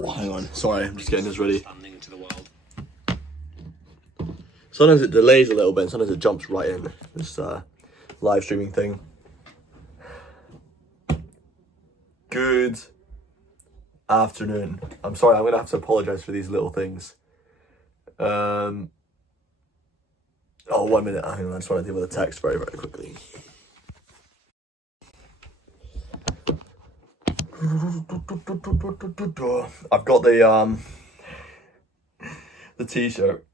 Oh, hang on. Sorry, I'm just getting this ready. Sometimes it delays a little bit, and sometimes it jumps right in. This live streaming thing. Good afternoon. I'm sorry, I'm going to have to apologize for these little things. Oh, 1 minute. Hang on, I just want to deal with the text very, very quickly. I've got the t-shirt,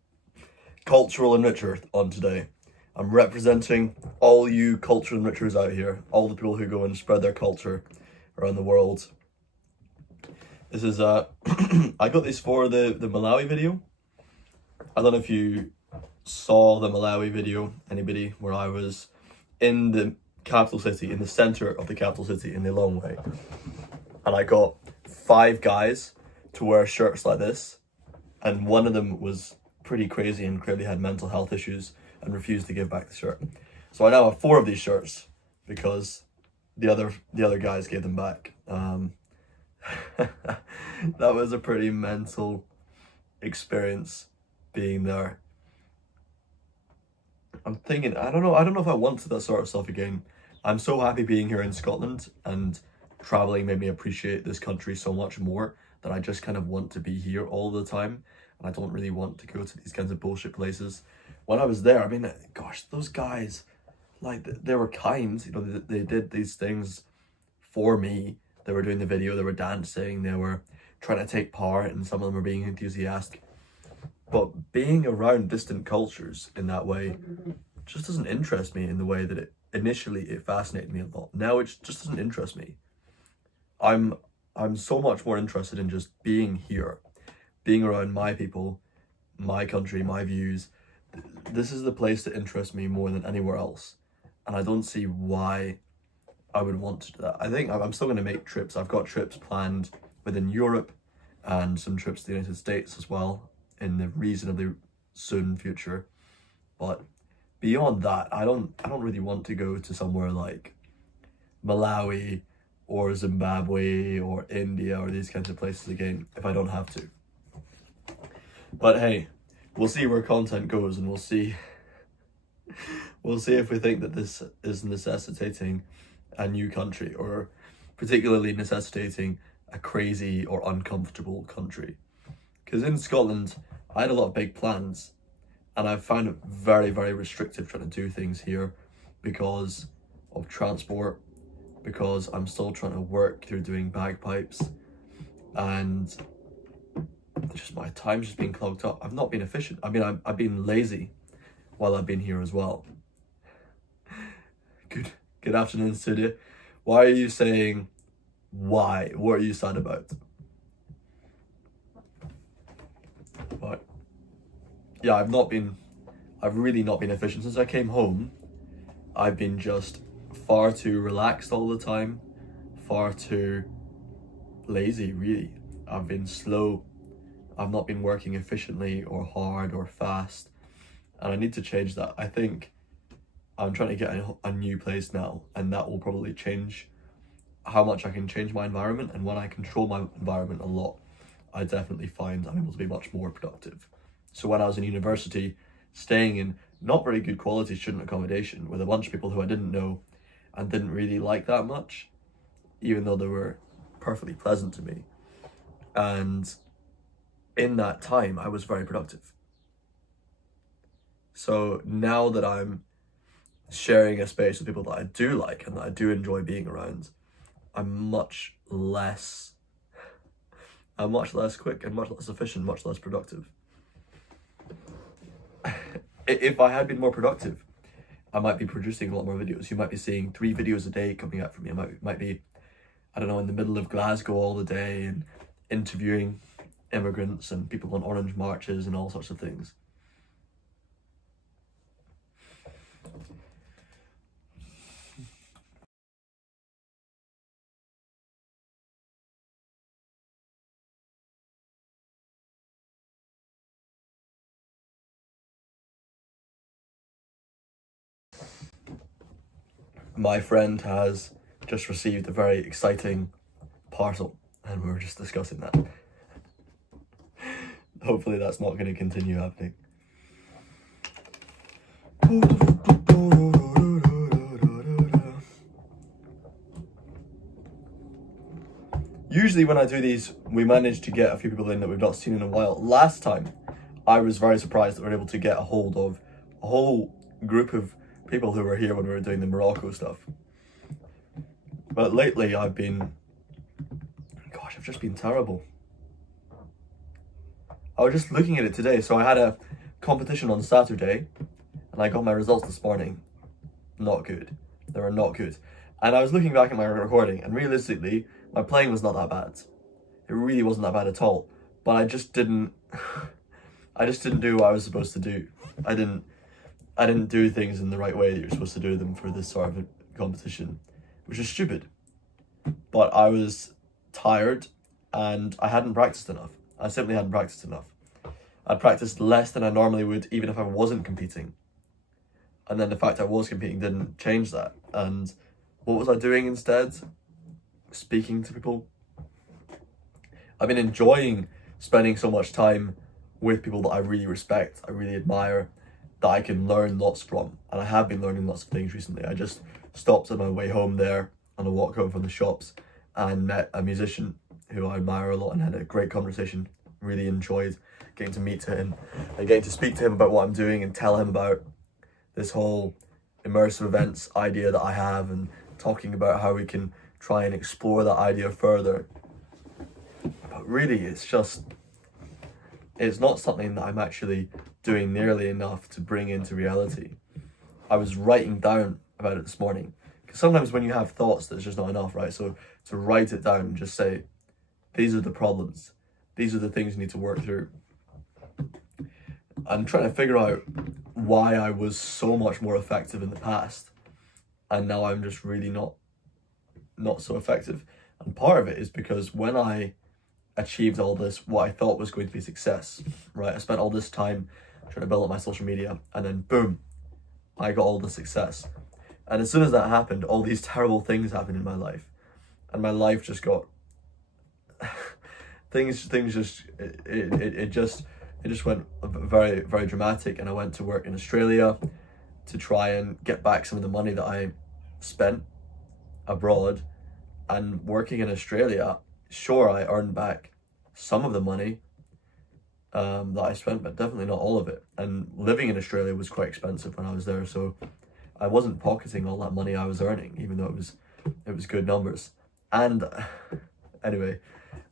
Cultural Enricher, on today. I'm representing all you cultural enrichers out here, all the people who go and spread their culture around the world. This is I got this for the Malawi video. I don't know if you saw the Malawi video, anybody, where I was in the capital city, in the center of the capital city in the long way. And I got 5 guys to wear shirts like this, and one of them was pretty crazy and clearly had mental health issues and refused to give back the shirt. So I now have 4 of these shirts because the other guys gave them back. That was a pretty mental experience being there. I'm thinking, I don't know if I want that sort of stuff again. I'm so happy being here in Scotland, and traveling made me appreciate this country so much more that I just kind of want to be here all the time, and I don't really want to go to these kinds of bullshit places. When I was there, I mean, gosh, those guys, like, they were kind, you know, they did these things for me. They were doing the video, they were dancing, they were trying to take part, and some of them were being enthusiastic. But being around distant cultures in that way just doesn't interest me in the way that it fascinated me a lot. Now it just doesn't interest me. I'm so much more interested in just being here, being around my people, my country, my views. This is the place that interests me more than anywhere else. And I don't see why I would want to do that. I think I'm still going to make trips. I've got trips planned within Europe and some trips to the United States as well in the reasonably soon future. But beyond that, I don't really want to go to somewhere like Malawi or Zimbabwe or India or these kinds of places again if I don't have to. But hey, we'll see where content goes, and we'll see if we think that this is necessitating a new country, or particularly necessitating a crazy or uncomfortable country. Because in Scotland, I had a lot of big plans, and I've found it very, very restrictive trying to do things here because of transport, because I'm still trying to work through doing bagpipes, and just my time's just been clogged up. I've not been efficient. I mean, I've been lazy while I've been here as well. Good afternoon, studio. Why are you saying why? What are you sad about? But yeah, I've really not been efficient. Since I came home, I've been just far too relaxed all the time, far too lazy, really. I've been slow. I've not been working efficiently or hard or fast, and I need to change that. I think I'm trying to get a new place now, and that will probably change how much I can change my environment. And when I control my environment a lot, I definitely find I'm able to be much more productive. So when I was in university, staying in not very good quality student accommodation with a bunch of people who I didn't know and didn't really like that much, even though they were perfectly pleasant to me. And in that time, I was very productive. So now that I'm sharing a space with people that I do like and that I do enjoy being around, I'm much less quick and much less efficient, much less productive. If I had been more productive, I might be producing a lot more videos. You might be seeing 3 videos a day coming out from me. I might be, I don't know, in the middle of Glasgow all the day and interviewing immigrants and people on orange marches and all sorts of things. My friend has just received a very exciting parcel, and we were just discussing that. hopefully that's not going to continue happening. Usually when I do these, we manage to get a few people in that we've not seen in a while. Last time, I was very surprised that we were able to get a hold of a whole group of people who were here when we were doing the Morocco stuff. But lately I've just been terrible. I was just looking at it today. So I had a competition on Saturday and I got my results this morning. Not good. They were not good. And I was looking back at my recording and realistically, my playing was not that bad. It really wasn't that bad at all. But I just didn't do what I was supposed to do. I didn't do things in the right way that you're supposed to do them for this sort of a competition, which is stupid. But I was tired and I hadn't practiced enough. I simply hadn't practiced enough. I'd practiced less than I normally would, even if I wasn't competing. And then the fact I was competing didn't change that. And what was I doing instead? Speaking to people. I've been enjoying spending so much time with people that I really respect, I really admire, that I can learn lots from. And I have been learning lots of things recently. I just stopped on my way home there on a walk home from the shops and met a musician who I admire a lot and had a great conversation. Really enjoyed getting to meet him and getting to speak to him about what I'm doing and tell him about this whole immersive events idea that I have and talking about how we can try and explore that idea further. But really, it's not something that I'm actually doing nearly enough to bring into reality. I was writing down about it this morning, because sometimes when you have thoughts, there's just not enough, right? So to write it down and just say, these are the problems, these are the things you need to work through. I'm trying to figure out why I was so much more effective in the past, and now I'm just really not so effective. And part of it is because when I achieved all this, what I thought was going to be success, right? I spent all this time trying to build up my social media, and then boom, I got all the success. And as soon as that happened, all these terrible things happened in my life, and my life just got things just went very, very dramatic. And I went to work in Australia to try and get back some of the money that I spent abroad. And working in Australia, sure, I earned back some of the money that I spent, but definitely not all of it. And living in Australia was quite expensive when I was there, so I wasn't pocketing all that money I was earning, even though it was good numbers. And anyway,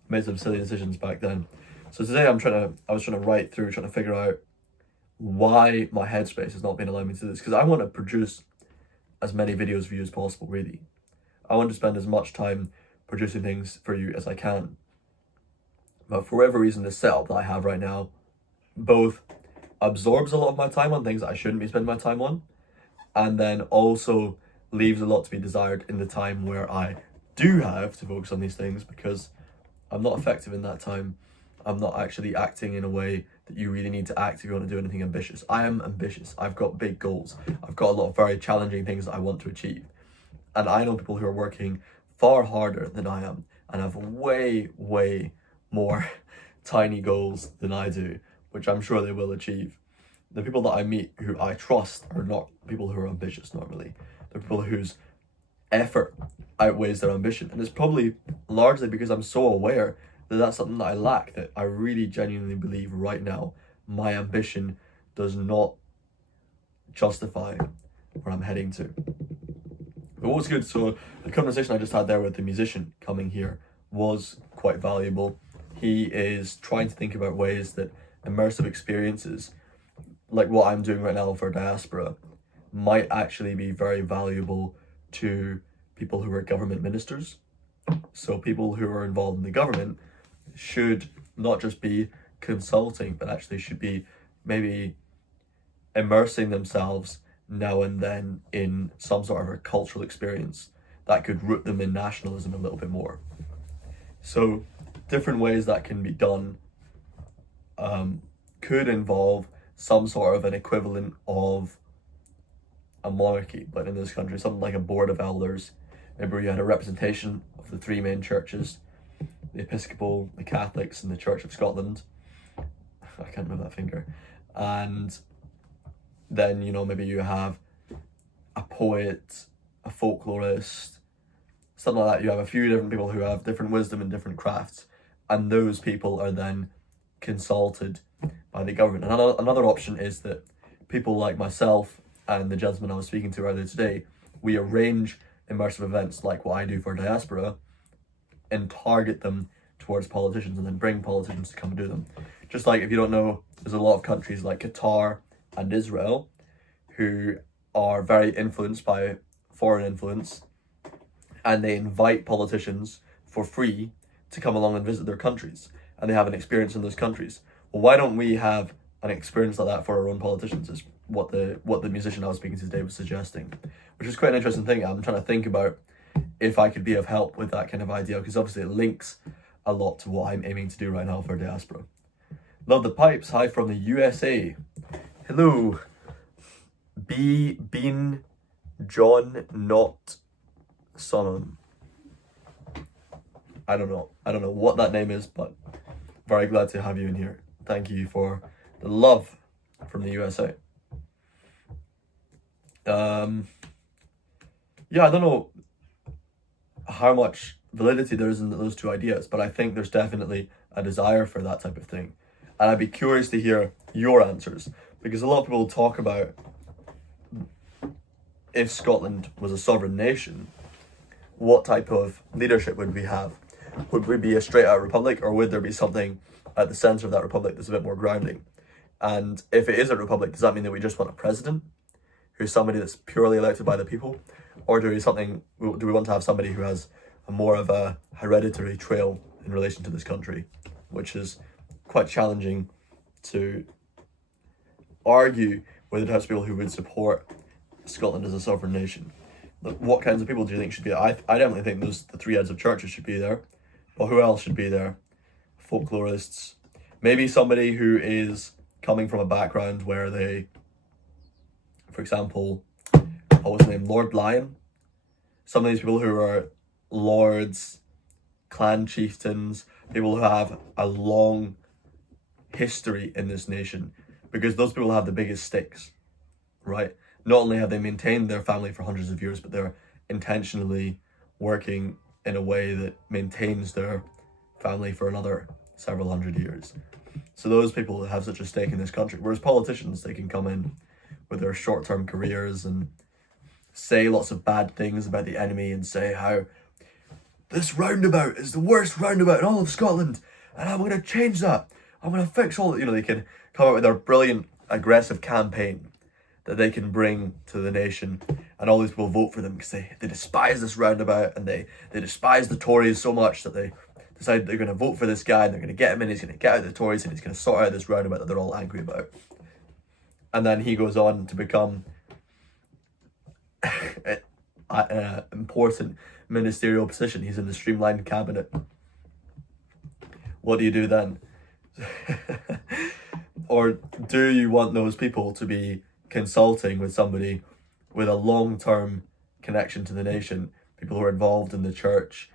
made some silly decisions back then. So today I was trying to write through, trying to figure out why my headspace has not been allowing me to do this, because I want to produce as many videos for you as possible, really. I want to spend as much time producing things for you as I can. But for whatever reason, the setup that I have right now both absorbs a lot of my time on things that I shouldn't be spending my time on, and then also leaves a lot to be desired in the time where I do have to focus on these things, because I'm not effective in that time. I'm not actually acting in a way that you really need to act if you want to do anything ambitious. I am ambitious. I've got big goals. I've got a lot of very challenging things that I want to achieve. And I know people who are working far harder than I am and have way, way more tiny goals than I do, which I'm sure they will achieve. The people that I meet who I trust are not people who are ambitious normally. They're people whose effort outweighs their ambition. And it's probably largely because I'm so aware that that's something that I lack, that I really genuinely believe right now my ambition does not justify where I'm heading to. But what was good, so the conversation I just had there with the musician coming here was quite valuable. He is trying to think about ways that immersive experiences, like what I'm doing right now for diaspora, might actually be very valuable to people who are government ministers. So people who are involved in the government should not just be consulting, but actually should be maybe immersing themselves now and then in some sort of a cultural experience that could root them in nationalism a little bit more. So different ways that can be done could involve some sort of an equivalent of a monarchy, but in this country, something like a board of elders, maybe where you had a representation of the three main churches, the Episcopal, the Catholics, and the Church of Scotland. I can't move that finger. And then, you know, maybe you have a poet, a folklorist, something like that. You have a few different people who have different wisdom and different crafts, and those people are then consulted by the government. And another option is that people like myself and the gentleman I was speaking to earlier today, we arrange immersive events like what I do for Diaspora and target them towards politicians and then bring politicians to come and do them. Just like, if you don't know, there's a lot of countries like Qatar and Israel who are very influenced by foreign influence, and they invite politicians for free to come along and visit their countries, and they have an experience in those countries. Well, why don't we have an experience like that for our own politicians, is what the musician I was speaking to today was suggesting, which is quite an interesting thing. I'm trying to think about if I could be of help with that kind of idea, because obviously it links a lot to what I'm aiming to do right now for Diaspora. Love the pipes. Hi from the USA. Hello. Bean John Not Sonnen. I don't know what that name is, but very glad to have you in here. Thank you for the love from the USA. Yeah, I don't know how much validity there is in those two ideas, but I think there's definitely a desire for that type of thing. And I'd be curious to hear your answers, because a lot of people talk about, if Scotland was a sovereign nation, what type of leadership would we have? Would we be a straight out republic, or would there be something at the centre of that republic that's a bit more grounding? And if it is a republic, does that mean that we just want a president who's somebody that's purely elected by the people? Or do we want to have somebody who has more of a hereditary trail in relation to this country, which is quite challenging to argue with the types of people who would support Scotland as a sovereign nation. What kinds of people do you think should be there? I definitely think the three heads of churches should be there. But who else should be there? Folklorists. Maybe somebody who is coming from a background where they, for example, what was his name? Lord Lyon. Some of these people who are lords, clan chieftains, people who have a long history in this nation, because those people have the biggest stakes, right? Not only have they maintained their family for hundreds of years, but they're intentionally working in a way that maintains their family for another several hundred years. So those people have such a stake in this country, whereas politicians, they can come in with their short-term careers and say lots of bad things about the enemy and say how this roundabout is the worst roundabout in all of Scotland, and I'm going to change that. I'm going to fix all that. You know, they can come out with their brilliant, aggressive campaign that they can bring to the nation, and all these people vote for them because they despise this roundabout, and they despise the Tories so much that they decide they're going to vote for this guy, and they're going to get him in, he's going to get out the Tories, and he's going to sort out this roundabout that they're all angry about. And then he goes on to become an important ministerial position. He's in the streamlined cabinet. What do you do then? Or do you want those people to be consulting with somebody with a long-term connection to the nation, people who are involved in the church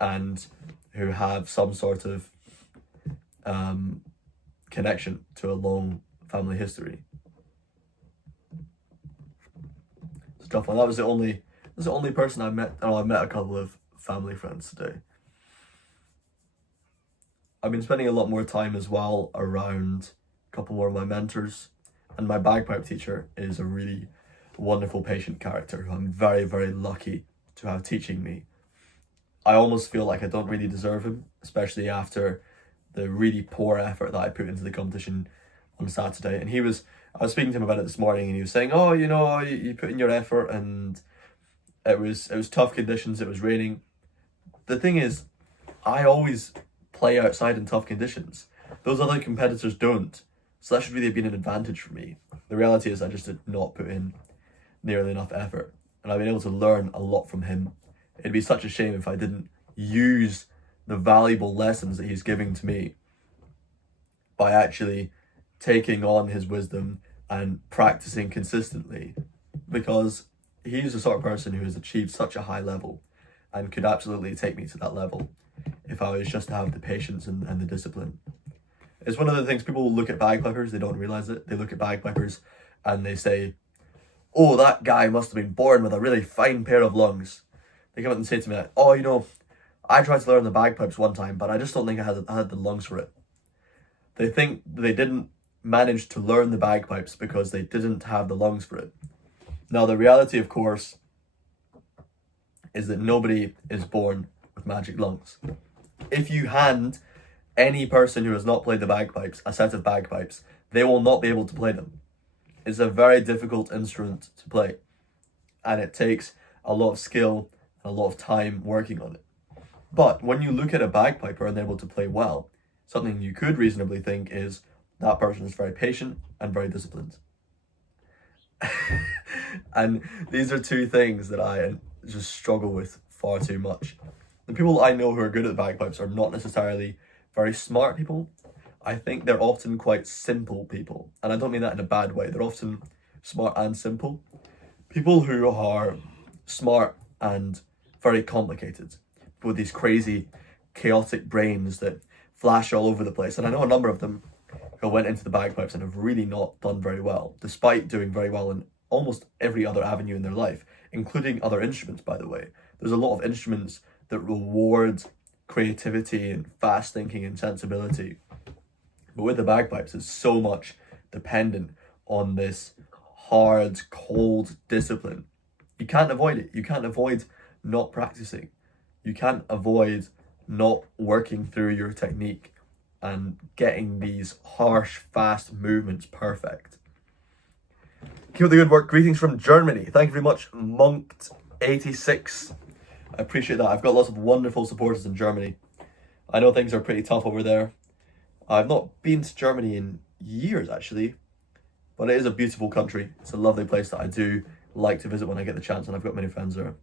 and who have some sort of connection to a long family history? It's a tough one. That was the only person I met. Oh, I've met a couple of family friends today. I've been spending a lot more time as well around a couple more of my mentors, and my bagpipe teacher is a really wonderful patient character who I'm very, very lucky to have teaching me. I almost feel like I don't really deserve him, especially after the really poor effort that I put into the competition on Saturday. And I was speaking to him about it this morning, and he was saying, oh, you know, you put in your effort, and it was tough conditions, it was raining. The thing is, I always play outside in tough conditions. Those other competitors don't. So that should really have been an advantage for me. The reality is I just did not put in nearly enough effort. And I've been able to learn a lot from him. It'd be such a shame if I didn't use the valuable lessons that he's giving to me by actually taking on his wisdom and practicing consistently. Because he's the sort of person who has achieved such a high level and could absolutely take me to that level if I was just to have the patience and the discipline. It's one of the things people look at bagpipers, they don't realize it. They look at bagpipers and they say, oh, that guy must have been born with a really fine pair of lungs. They come up and say to me, oh, you know, I tried to learn the bagpipes one time, but I just don't think I had the lungs for it. They think they didn't manage to learn the bagpipes because they didn't have the lungs for it. Now, the reality, of course, is that nobody is born with magic lungs. If you hand any person who has not played the bagpipes a set of bagpipes, they will not be able to play them. It's a very difficult instrument to play, and it takes a lot of skill and a lot of time working on it. But when you look at a bagpiper and they're able to play well, something you could reasonably think is that person is very patient and very disciplined. And these are two things that I just struggle with far too much. The people I know who are good at the bagpipes are not necessarily very smart people. I think they're often quite simple people. And I don't mean that in a bad way. They're often smart and simple. People who are smart and very complicated, with these crazy, chaotic brains that flash all over the place. And I know a number of them who went into the bagpipes and have really not done very well, despite doing very well in almost every other avenue in their life, including other instruments, by the way. There's a lot of instruments that reward creativity and fast thinking and sensibility. But with the bagpipes, it's so much dependent on this hard, cold discipline. You can't avoid it. You can't avoid not practicing. You can't avoid not working through your technique and getting these harsh, fast movements perfect. Keep up the good work. Greetings from Germany. Thank you very much, Monked86. I appreciate that. I've got lots of wonderful supporters in Germany. I know things are pretty tough over there. I've not been to Germany in years, actually, but it is a beautiful country. It's a lovely place that I do like to visit when I get the chance, and I've got many friends there.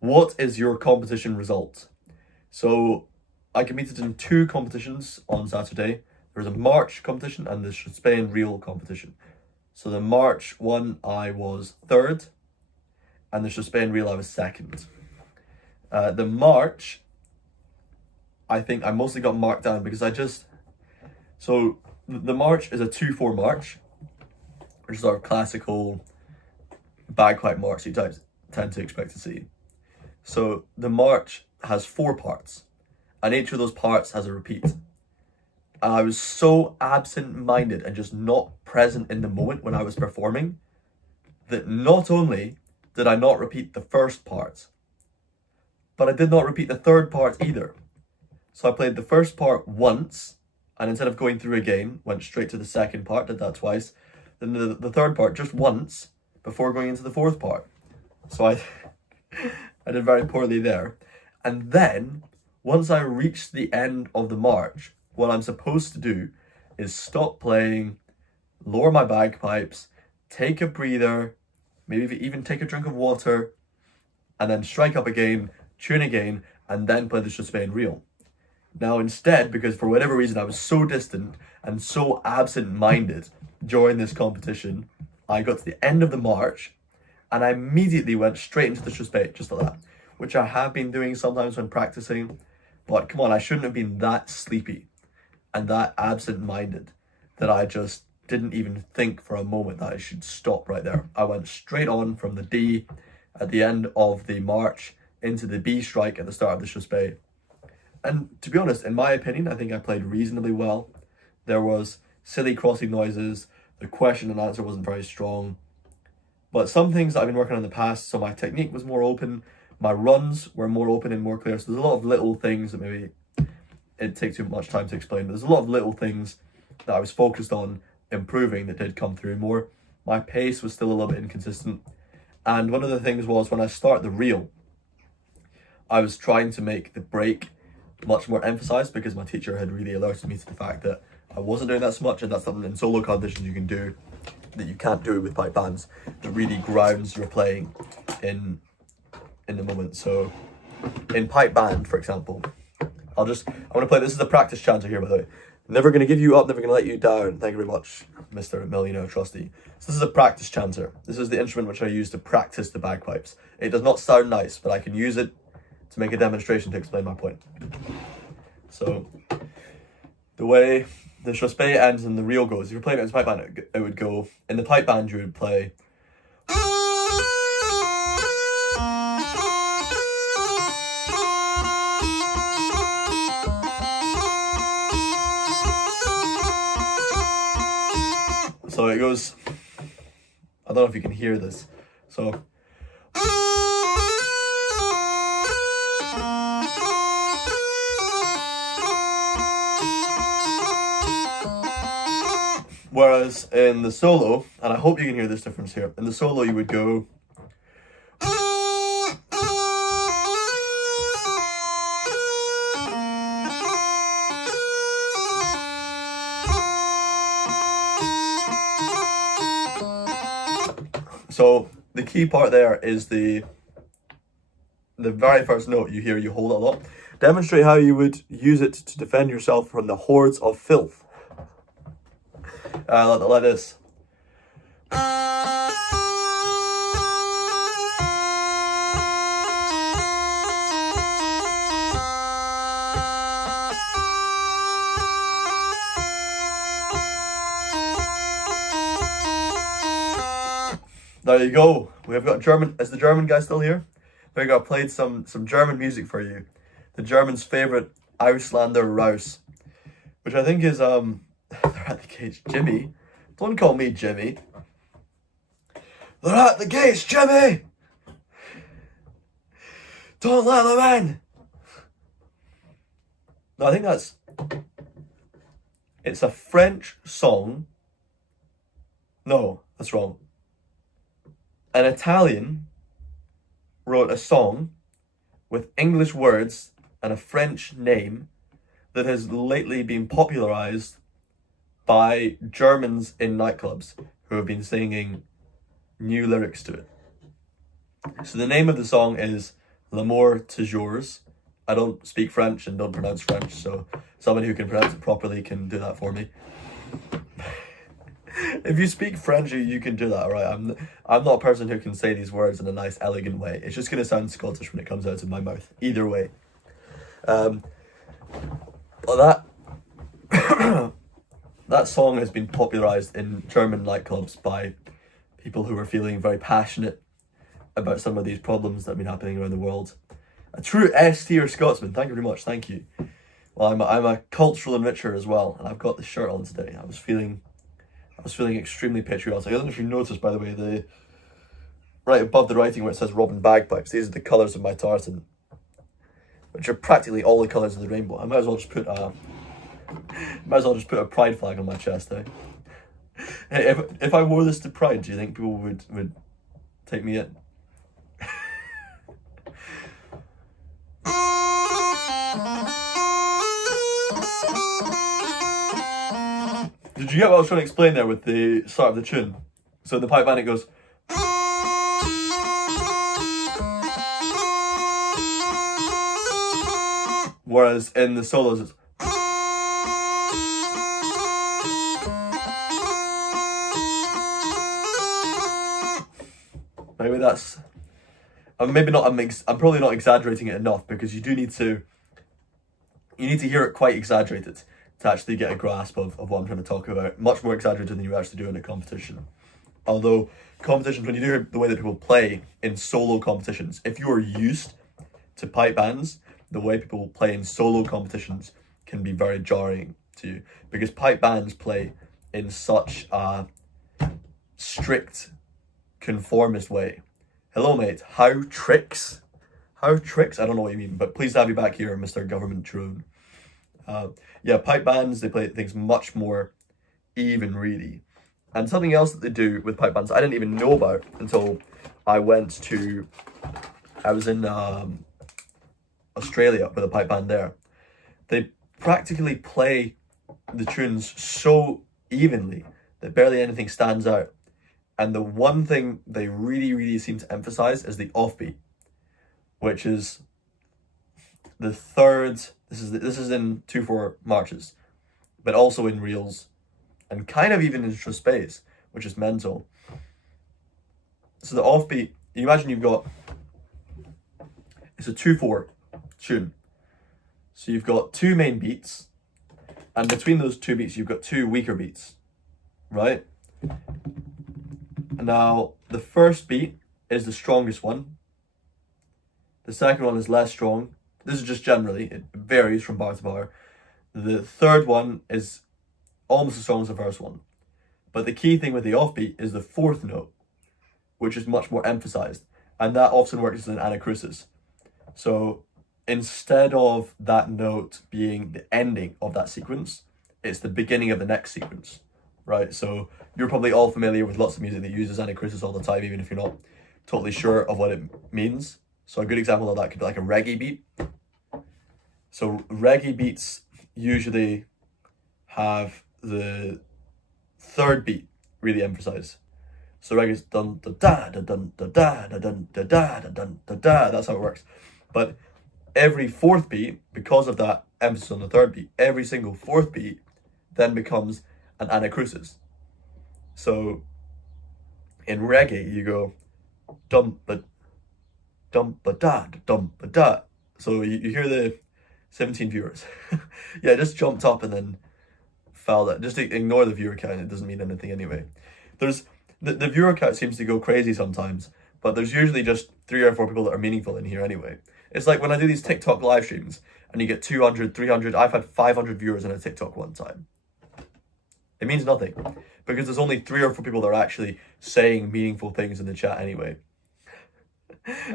What is your competition result? So I competed in 2 competitions on Saturday. There was a March competition and the Spain Reel competition. So the March one, I was 3rd, and the Spain Reel, I was 2nd. The March, I think I mostly got marked down because so the march is a 2/4 march, which is our classical bagpipe march you tend to expect to see. So the march has 4 parts, and each of those parts has a repeat. And I was so absent-minded and just not present in the moment when I was performing that not only did I not repeat the first part, but I did not repeat the 3rd part either. So I played the first part once, and instead of going through again, went straight to the 2nd part, did that twice. Then the 3rd part just once before going into the 4th part. So I did very poorly there. And then, once I reached the end of the march, what I'm supposed to do is stop playing, lower my bagpipes, take a breather, maybe even take a drink of water, and then strike up again, tune again, and then play the Spain Reel. Now instead, because for whatever reason I was so distant and so absent-minded during this competition, I got to the end of the march and I immediately went straight into the Spain, just like that, which I have been doing sometimes when practicing. But come on, I shouldn't have been that sleepy and that absent-minded that I just didn't even think for a moment that I should stop right there. I went straight on from the D at the end of the march into the B strike at the start of the Spain. And to be honest, in my opinion, I think I played reasonably well. There was silly crossing noises, the question and answer wasn't very strong. But some things that I've been working on in the past, so my technique was more open, my runs were more open and more clear. So there's a lot of little things that maybe it'd take too much time to explain, but there's a lot of little things that I was focused on improving that did come through more. My pace was still a little bit inconsistent. And one of the things was when I start the reel, I was trying to make the break much more emphasized because my teacher had really alerted me to the fact that I wasn't doing that so much, and that's something in solo competitions you can do that you can't do with pipe bands, that really grounds your playing in the moment. So in pipe band, for example, I'm going to play, this is the practice chanter here, by the way. Never going to give you up, never going to let you down. Thank you very much, Mr. Millionaire Trusty. So this is a practice chanter. This is the instrument which I use to practice the bagpipes. It does not sound nice, but I can use it to make a demonstration to explain my point. So the way the Chospé ends and the reel goes. If you're playing it as a pipe band, it would go, in the pipe band you would play. So it goes, I don't know if you can hear this, so. Whereas in the solo, and I hope you can hear this difference here, in the solo you would go. So the key part there is the very first note you hear, you hold it a lot. Demonstrate how you would use it to defend yourself from the hordes of filth. Like this. There you go. We have got German. Is the German guy still here? There you go. I played some German music for you. The Germans' favorite Auslander Raus, which I think is they're at the gates. Jimmy, don't call me Jimmy. They're at the gates, Jimmy. Don't let them in. No, I think it's a French song. No, that's wrong. An Italian wrote a song with English words and a French name that has lately been popularized by Germans in nightclubs who have been singing new lyrics to it. So the name of the song is L'amour toujours. I don't speak French and don't pronounce French, so someone who can pronounce it properly can do that for me. If you speak French, you can do that, right? I'm not a person who can say these words in a nice, elegant way. It's just going to sound Scottish when it comes out of my mouth. Either way. That that song has been popularized in German nightclubs by people who are feeling very passionate about some of these problems that have been happening around the world. A true S-tier Scotsman. Thank you very much. Thank you. Well, I'm a cultural enricher as well, and I've got the shirt on today. I was feeling extremely patriotic. I don't know if you noticed, by the way, right above the writing where it says Robin Bagpipes, these are the colours of my tartan, which are practically all the colours of the rainbow. I might as well just put a pride flag on my chest, eh? Hey, if I wore this to Pride, do you think people would take me in? Did you get what I was trying to explain there with the start of the tune? So in the pipe band it goes. Whereas in the solos it's. Maybe that's. Maybe not. I'm probably not exaggerating it enough, because you need to hear it quite exaggerated to actually get a grasp of what I'm trying to talk about. Much more exaggerated than you actually do in a competition. Although competitions, when you do the way that people play in solo competitions, if you are used to pipe bands, the way people play in solo competitions can be very jarring to you, because pipe bands play in such a strict, conformist way. Hello, mate. How tricks? How tricks? I don't know what you mean, but pleased to have you back here, Mr. Government Drone. Yeah, pipe bands, they play things much more even, really. And something else that they do with pipe bands I didn't even know about until I was in Australia with a pipe band there. They practically play the tunes so evenly that barely anything stands out. And the one thing they really, really seem to emphasize is the offbeat, which is the third. This is in 2/4 marches, but also in reels, and kind of even in Chospés, which is mental. So the offbeat, you imagine it's a 2/4 tune. So you've got two main beats, And between those two beats, you've got two weaker beats, right? Now, the first beat is the strongest one. The second one is less strong. This is just generally, it varies from bar to bar. The third one is almost as strong as the first one. But the key thing with the offbeat is the fourth note, which is much more emphasized. And that often works as an anacrusis. So instead of that note being the ending of that sequence, it's the beginning of the next sequence, right? So you're probably all familiar with lots of music that uses anacrusis all the time, even if you're not totally sure of what it means. So a good example of that could be like a reggae beat. So reggae beats usually have the third beat really emphasized. So reggae's dun da da da dun da da da dun da da da dun da da. That's how it works. But every fourth beat, because of that emphasis on the third beat, every single fourth beat then becomes an anacrusis. So in reggae, you go dum ba da dum ba da. So you hear the 17 viewers. Yeah, just jumped up and then fell that. Just ignore the viewer count. It doesn't mean anything anyway. There's the viewer count seems to go crazy sometimes, but there's usually just 3 or 4 people that are meaningful in here anyway. It's like when I do these TikTok live streams and you get 200, 300, I've had 500 viewers on a TikTok one time. It means nothing because there's only 3 or 4 people that are actually saying meaningful things in the chat anyway.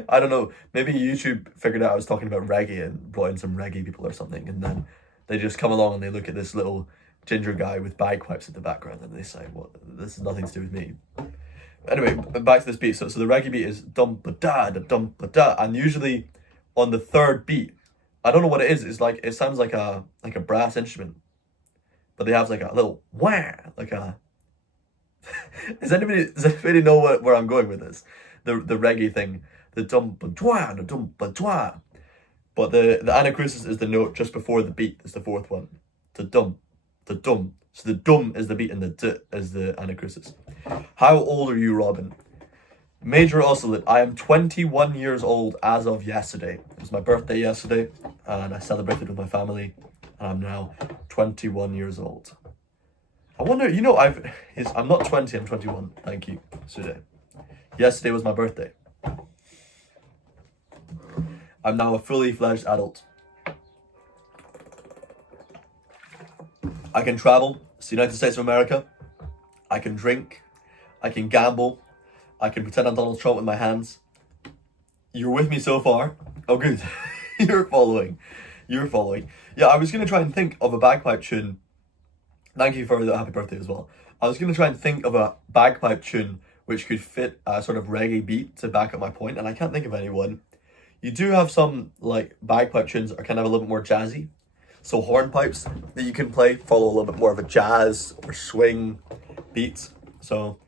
I don't know, maybe YouTube figured out I was talking about reggae and brought in some reggae people or something, and then they just come along and they look at this little ginger guy with bagpipes in the background and they say, "What? This has nothing to do with me." Anyway, back to this beat. So the reggae beat is dum ba da da dum ba da, and usually on the third beat, I don't know what it is. It's like it sounds like a brass instrument, but they have like a little wah, like a. Does anybody know where I'm going with this? The reggae thing, the dum ba dwa, the dum ba dwa. But the anacrusis is the note just before the beat. It's the fourth one. The dum. So the dum is the beat and the d is the anacrusis. How old are you, Robin? Major oscillate. I am 21 years old as of yesterday. It was my birthday yesterday, and I celebrated with my family. And I'm now 21 years old. I wonder, I'm not 20, I'm 21. Thank you, Sude. Yesterday was my birthday. I'm now a fully fledged adult. I can travel to the United States of America. I can drink. I can gamble. I can pretend I'm Donald Trump with my hands. You're with me so far? Oh, good. You're following. Yeah, I was going to try and think of a bagpipe tune. Thank you for the happy birthday as well. I was going to try and think of a bagpipe tune which could fit a sort of reggae beat to back up my point, and I can't think of anyone. You do have some like bagpipe tunes that are kind of a little bit more jazzy. So hornpipes that you can play follow a little bit more of a jazz or swing beat. So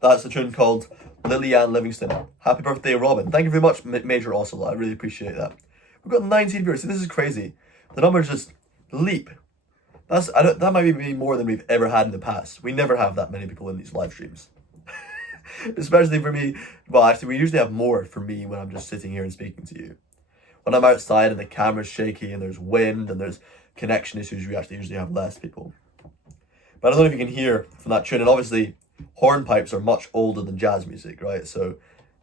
that's a tune called Lillian Livingston. Happy birthday, Robin. Thank you very much, Major Oscilla. I really appreciate that. We've got 19 viewers. See, this is crazy. The numbers just leap. That might be more than we've ever had in the past. We never have that many people in these live streams. Especially for me. Well, actually, we usually have more for me when I'm just sitting here and speaking to you. When I'm outside and the camera's shaky and there's wind and there's connection issues, we actually usually have less people. But I don't know if you can hear from that tune. And obviously, hornpipes are much older than jazz music, right? So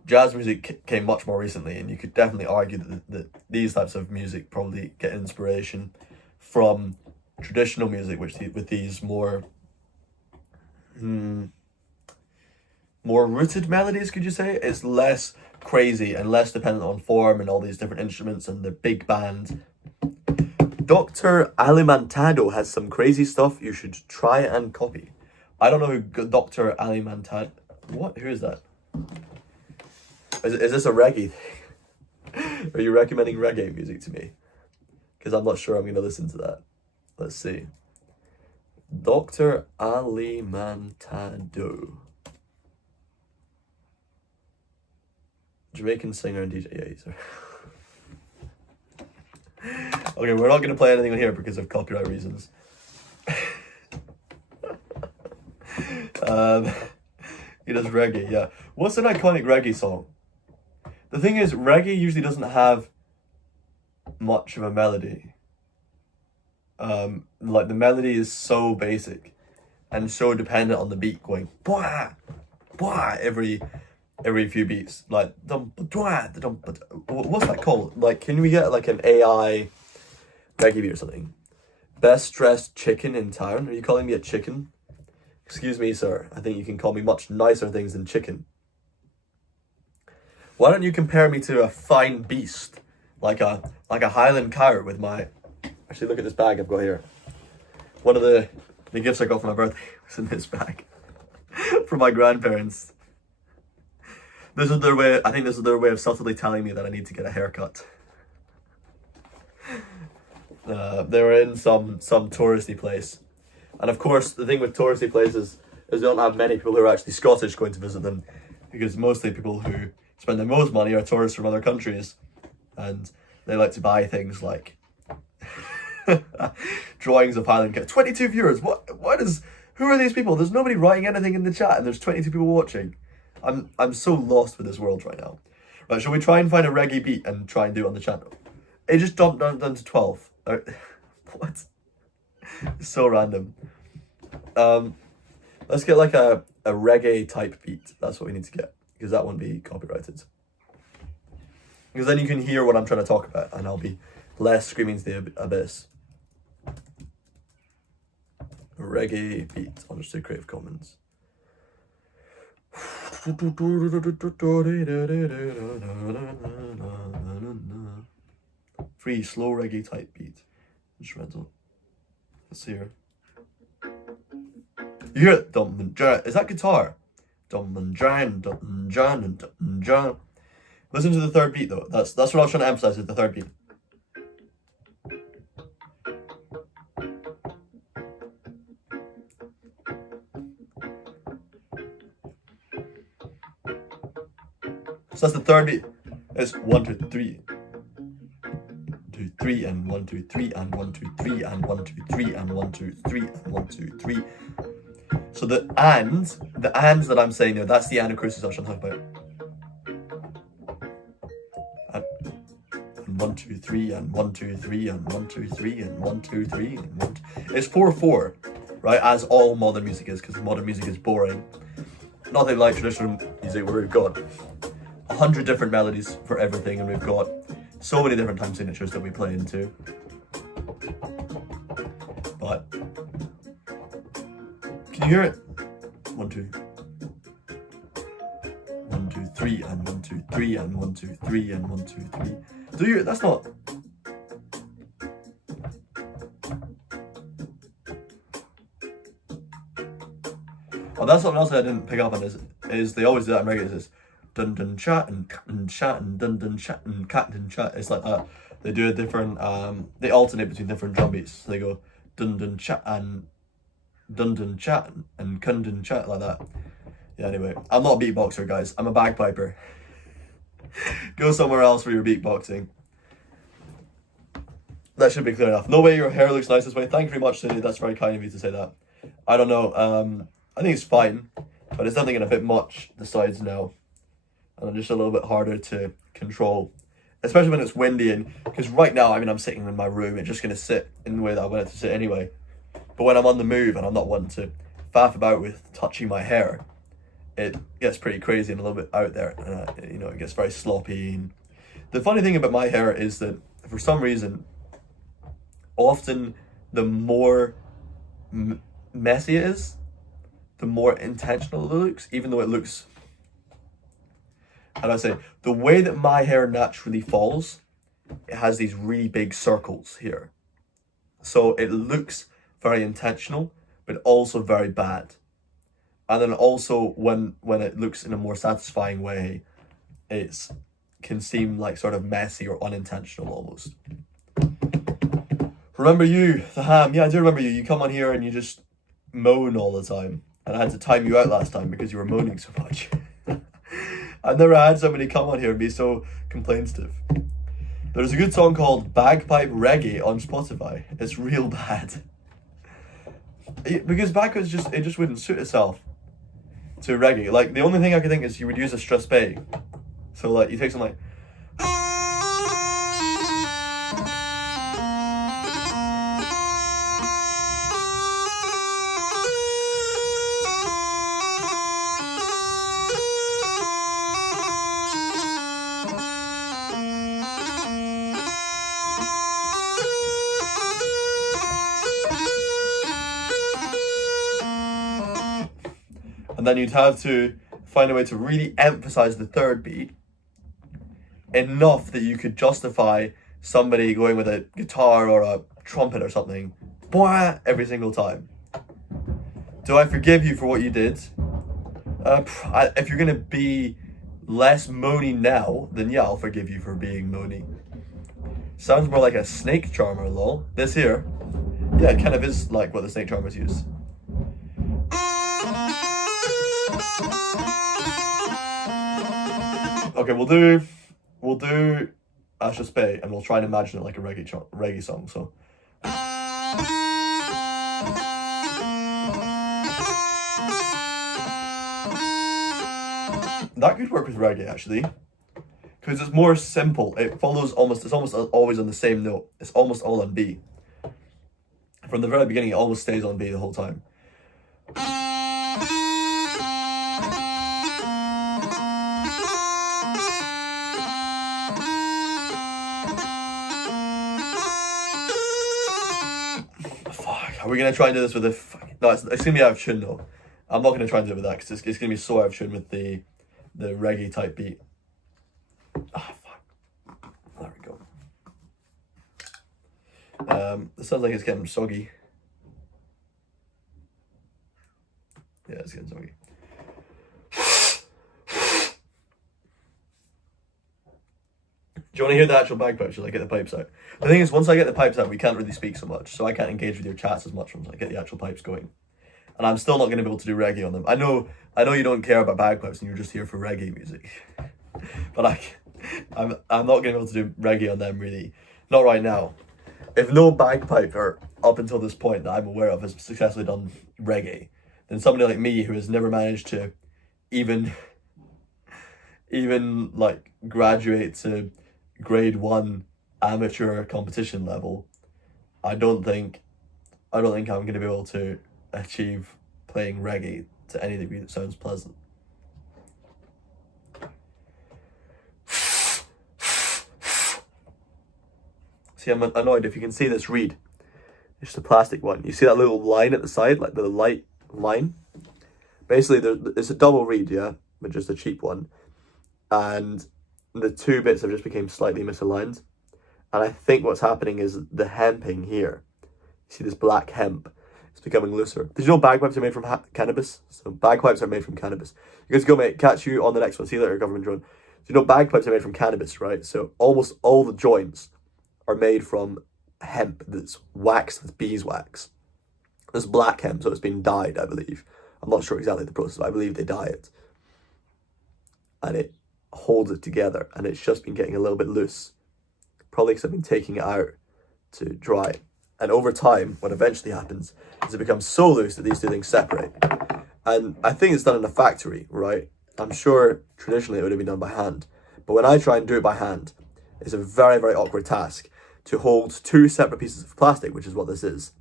jazz music came much more recently, and you could definitely argue that these types of music probably get inspiration from traditional music, with these more rooted melodies, could you say? It's less crazy and less dependent on form and all these different instruments and the big band. Dr. Alimantado has some crazy stuff you should try and copy. I don't know who Dr. Alimantado... What? Who is that? Is this a reggae thing? Are you recommending reggae music to me? Because I'm not sure I'm going to listen to that. Let's see. Dr. Alimantado. Jamaican singer and DJ. Yeah, he's Okay, we're not going to play anything on here because of copyright reasons. He does reggae, yeah. What's an iconic reggae song? The thing is, reggae usually doesn't have much of a melody. Like the melody is so basic and so dependent on the beat going bwah, bwah every few beats. Like dum bwah, dum. What's that called? Like, can we get like an AI reggae beat or something? Best dressed chicken in town? Are you calling me a chicken? Excuse me, sir. I think you can call me much nicer things than chicken. Why don't you compare me to a fine beast, like a Highland cow with my... Actually, look at this bag I've got here. One of the gifts I got for my birthday was in this bag from my grandparents. This is their way. I think this is their way of subtly telling me that I need to get a haircut. They were in some touristy place. And of course, the thing with touristy places is they don't have many people who are actually Scottish going to visit them, because mostly people who spend the most money are tourists from other countries, and they like to buy things like drawings of Highland cow. 22 viewers. Who are these people? There's nobody writing anything in the chat, and there's 22 people watching. I'm so lost with this world right now. Right, shall we try and find a reggae beat and try and do it on the channel? It just jumped down to 12. What? It's so random. Let's get like a reggae type beat. That's what we need to get, because that won't be copyrighted. Because then you can hear what I'm trying to talk about, and I'll be less screaming to the abyss. Reggae beat, understood, Creative Commons. Free slow reggae type beat. Instrumental. Let's see here. You hear it? Dum and jan. Is that guitar? Dum and jan, and jan. Listen to the third beat though. That's what I was trying to emphasize, is the third beat. So that's the third beat. It's 1, 2, 3. 2, 3 and 1, 2, 3 and 1, 2, 3 and 1, 2, 3 and 1, 2, 3 and 1, 2, 3. So the ands that I'm saying there, that's the anacrusis I was trying to talk about. And 1, 2, 3 and 1, 2, 3 and 1, 2, 3 and 1, 2, 3 and 1, 2. It's 4/4, right? As all modern music is, because modern music is boring. Nothing like traditional music where we've got 100 different melodies for everything, and we've got so many different time signatures that we play into. But can you hear it? 1, 2. 1, 2, 3 and 1, 2, 3 and 1, 2, 3 and 1, 2, 3. Do you? That's not. Oh, that's something else I didn't pick up on. Is they always do that in reggae. Is dun dun chat and chat and dun dun chat and cat and chat. It's like that. They do a different. They alternate between different drum beats. So they go dun dun chat and dun dun chat and kun dun chat, like that. Yeah. Anyway, I'm not a beatboxer, guys. I'm a bagpiper. Go somewhere else for your beatboxing. That should be clear enough. No way your hair looks nice this way. Thank you very much, Cindy. That's very kind of you to say that. I don't know. I think it's fine, but it's definitely getting a bit much, the sides now. And I'm just a little bit harder to control, especially when it's windy. And because right now, I mean, I'm sitting in my room, it's just going to sit in the way that I want it to sit anyway. But when I'm on the move and I'm not wanting to faff about with touching my hair, it gets pretty crazy and a little bit out there. You know, it gets very sloppy. And the funny thing about my hair is that for some reason, often the more messy it is, the more intentional it looks, even though it looks, and I say, the way that my hair naturally falls, it has these really big circles here. So it looks very intentional, but also very bad. And then also when it looks in a more satisfying way, it can seem like sort of messy or unintentional almost. Remember you, the ham. Yeah, I do remember you. You come on here and you just moan all the time. And I had to time you out last time because you were moaning so much. I've never had somebody come on here and be so complaintive. There's a good song called Bagpipe Reggae on Spotify. It's real bad. Because bagpipes just wouldn't suit itself to reggae. Like, the only thing I could think is you would use a strathspey. So like you take something like, and then you'd have to find a way to really emphasize the third beat enough that you could justify somebody going with a guitar or a trumpet or something every single time. Do I forgive you for what you did? If you're gonna be less moany now, then yeah, I'll forgive you for being moany. Sounds more like a snake charmer, lol. This here, yeah, it kind of is like what the snake charmers use. Okay, we'll do Asha Spey, and we'll try and imagine it like a reggae song. So. That could work with reggae actually, because it's more simple. It's almost always on the same note. It's almost all on B. From the very beginning, it almost stays on B the whole time. Fuck, are we gonna try and do this with a? No, it's gonna be out of tune though. I'm not gonna try and do it with that because it's gonna be so out of tune with the reggae type beat. Ah, fuck. There we go. It sounds like it's getting soggy. Yeah, it's getting soggy. Do you want to hear the actual bagpipes? Should I get the pipes out? The thing is, once I get the pipes out, we can't really speak so much, so I can't engage with your chats as much once I get the actual pipes going. And I'm still not going to be able to do reggae on them. I know you don't care about bagpipes and you're just here for reggae music. But I'm not going to be able to do reggae on them really. Not right now. If no bagpiper up until this point that I'm aware of has successfully done reggae, then somebody like me who has never managed to even like graduate to grade 1 amateur competition level, I don't think I'm going to be able to achieve playing reggae to any degree that sounds pleasant. See, I'm annoyed if you can see this reed. It's just a plastic one. You see that little line at the side, like the light line? Basically, it's a double reed, yeah, but just a cheap one. And the two bits have just become slightly misaligned. And I think what's happening is the hemping here. You see this black hemp? It's becoming looser. Did you know bagpipes are made from cannabis? So bagpipes are made from cannabis. You guys go, mate. Catch you on the next one. See you later, government drone. So you know bagpipes are made from cannabis, right? So almost all the joints are made from hemp that's waxed with beeswax. This black hemp, so it's been dyed, I believe. I'm not sure exactly the process, but I believe they dye it. And it holds it together, and it's just been getting a little bit loose. Probably because I've been taking it out to dry. And over time, what eventually happens is it becomes so loose that these two things separate. And I think it's done in a factory, right? I'm sure traditionally it would have been done by hand. But when I try and do it by hand, it's a very, very awkward task to hold two separate pieces of plastic, which is what this is.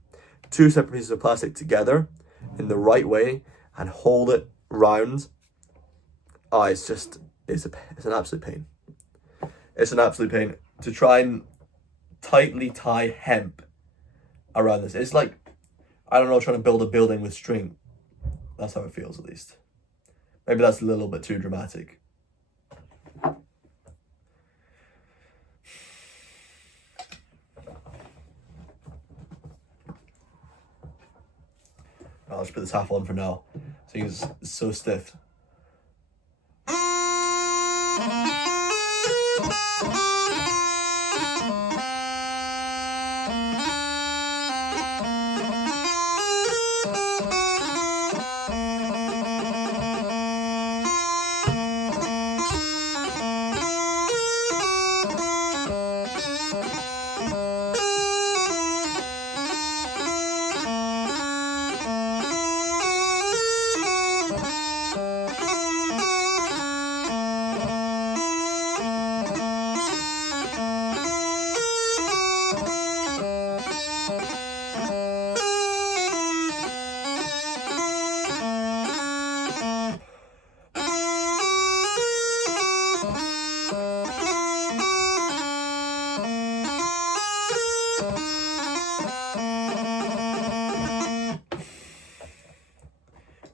Two separate pieces of plastic together in the right way and hold it round. Oh, it's an absolute pain. It's an absolute pain to try and tightly tie hemp around this. It's like, I don't know, trying to build a building with string. That's how it feels, at least. Maybe that's a little bit too dramatic. I'll just put this half on for now. So it's so stiff.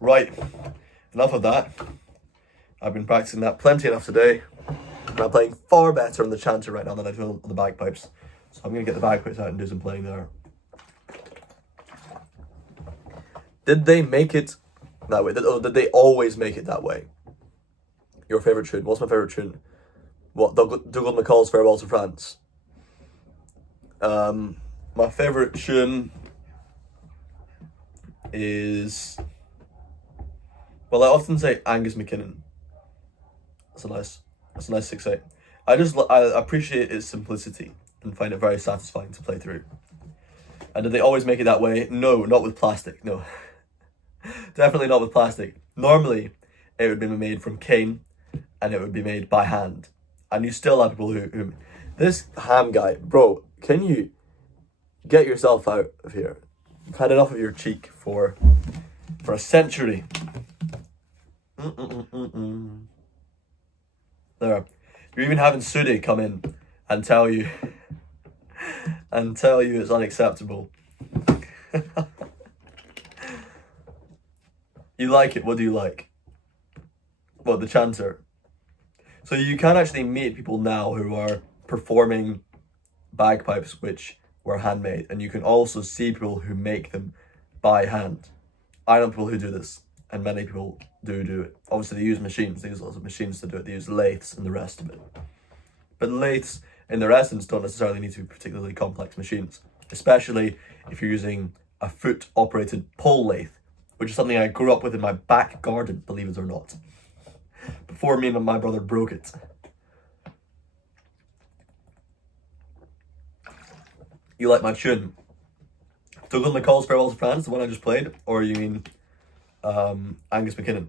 Right, enough of that. I've been practicing that plenty enough today. And I'm playing far better on the chanter right now than I do on the bagpipes. So I'm going to get the bagpipes out and do some playing there. Did they make it that way? Did they always make it that way? Your favourite tune? What's my favourite tune? What, Dougal McCall's Farewell to France? My favourite tune is... Well, I often say Angus McKinnon. That's a nice 6/8. I appreciate its simplicity and find it very satisfying to play through. And did they always make it that way? No, not with plastic. No, definitely not with plastic. Normally, it would be made from cane, and it would be made by hand. And you still have people who this ham guy, bro. Can you get yourself out of here? I've had enough of your cheek for a century. There, you're even having Sudi come in and tell you it's unacceptable. You like it? What do you like? What, the chanter? So you can actually meet people now who are performing bagpipes which were handmade, and you can also see people who make them by hand. I know people who do this, and many people do it. Obviously, they use machines. They use lots of machines to do it. They use lathes and the rest of it. But lathes, in their essence, don't necessarily need to be particularly complex machines, especially if you're using a foot-operated pole lathe, which is something I grew up with in my back garden, believe it or not, before me and my brother broke it. You like my tune? Dougal McCall's Farewell to France, the one I just played, or you mean Angus McKinnon?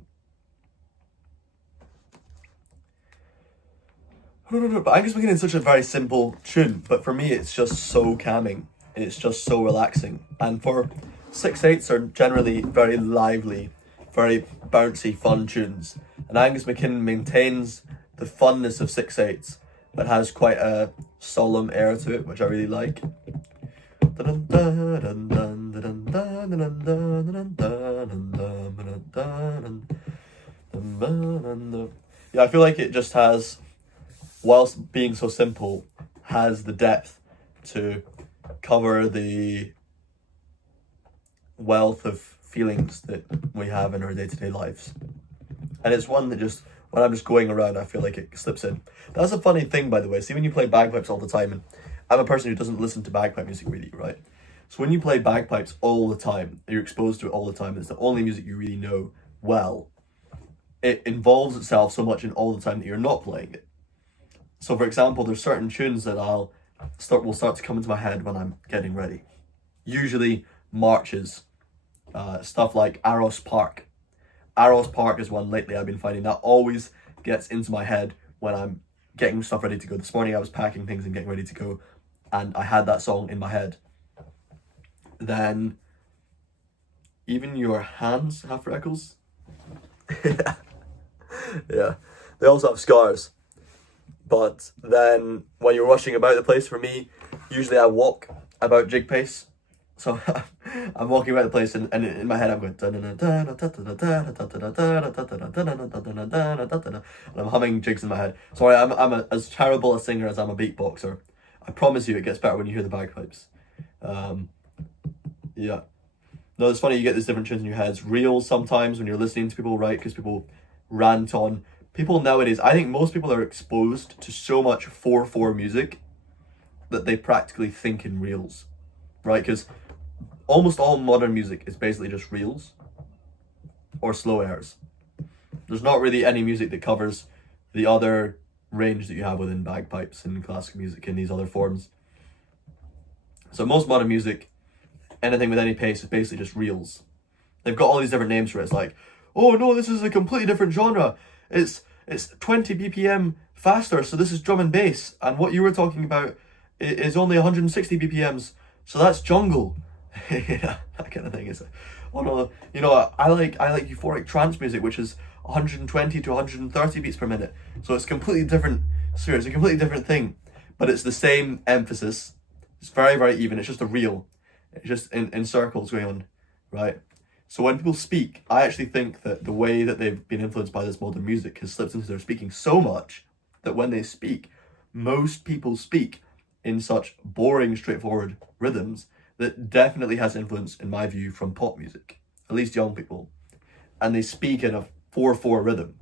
No, but Angus McKinnon is such a very simple tune, but for me it's just so calming. It's just so relaxing. And for 6/8s are generally very lively, very bouncy, fun tunes. And Angus McKinnon maintains the funness of 6/8s, but has quite a solemn air to it, which I really like. Yeah, I feel like it just has, whilst being so simple, has the depth to cover the wealth of feelings that we have in our day-to-day lives. And it's one that just, when I'm just going around, I feel like it slips in. That's a funny thing, by the way. See, when you play bagpipes all the time, and I'm a person who doesn't listen to bagpipe music really, right? So when you play bagpipes all the time, you're exposed to it all the time, it's the only music you really know well, it involves itself so much in all the time that you're not playing it. So for example, there's certain tunes that will start to come into my head when I'm getting ready. Usually marches, stuff like Arrows Park. Arrows Park is one lately I've been finding that always gets into my head when I'm getting stuff ready to go. This morning I was packing things and getting ready to go, and I had that song in my head. Then, Even Your Hands Have Freckles. Yeah, they also have scars. But then, when you're rushing about the place, for me, usually I walk about jig pace. So I'm walking about the place, and in my head I'm going, and I'm humming jigs in my head. Sorry, I'm as terrible a singer as I'm a beatboxer. I promise you, it gets better when you hear the bagpipes. Yeah. No, it's funny, you get these different tunes in your heads. Reels sometimes when you're listening to people, right? Because people rant on. People nowadays, I think most people are exposed to so much 4/4 music that they practically think in reels, right? Because almost all modern music is basically just reels or slow airs. There's not really any music that covers the other range that you have within bagpipes and classical music in these other forms. So most modern music, anything with any pace, is basically just reels. They've got all these different names for it. It's like, oh no, this is a completely different genre. It's 20 BPM faster, so this is drum and bass. And what you were talking about is only 160 BPMs, so that's jungle. Yeah, that kind of thing. Is, oh no, you know, I like euphoric trance music, which is 120 to 130 beats per minute. So it's completely different. Sure, it's a completely different thing, but it's the same emphasis. It's very, very even. It's just a reel. It's just in circles going on, right? So when people speak, I actually think that the way that they've been influenced by this modern music has slipped into their speaking so much that when they speak, most people speak in such boring, straightforward rhythms that definitely has influence, in my view, from pop music, at least young people. And they speak in a 4/4 rhythm,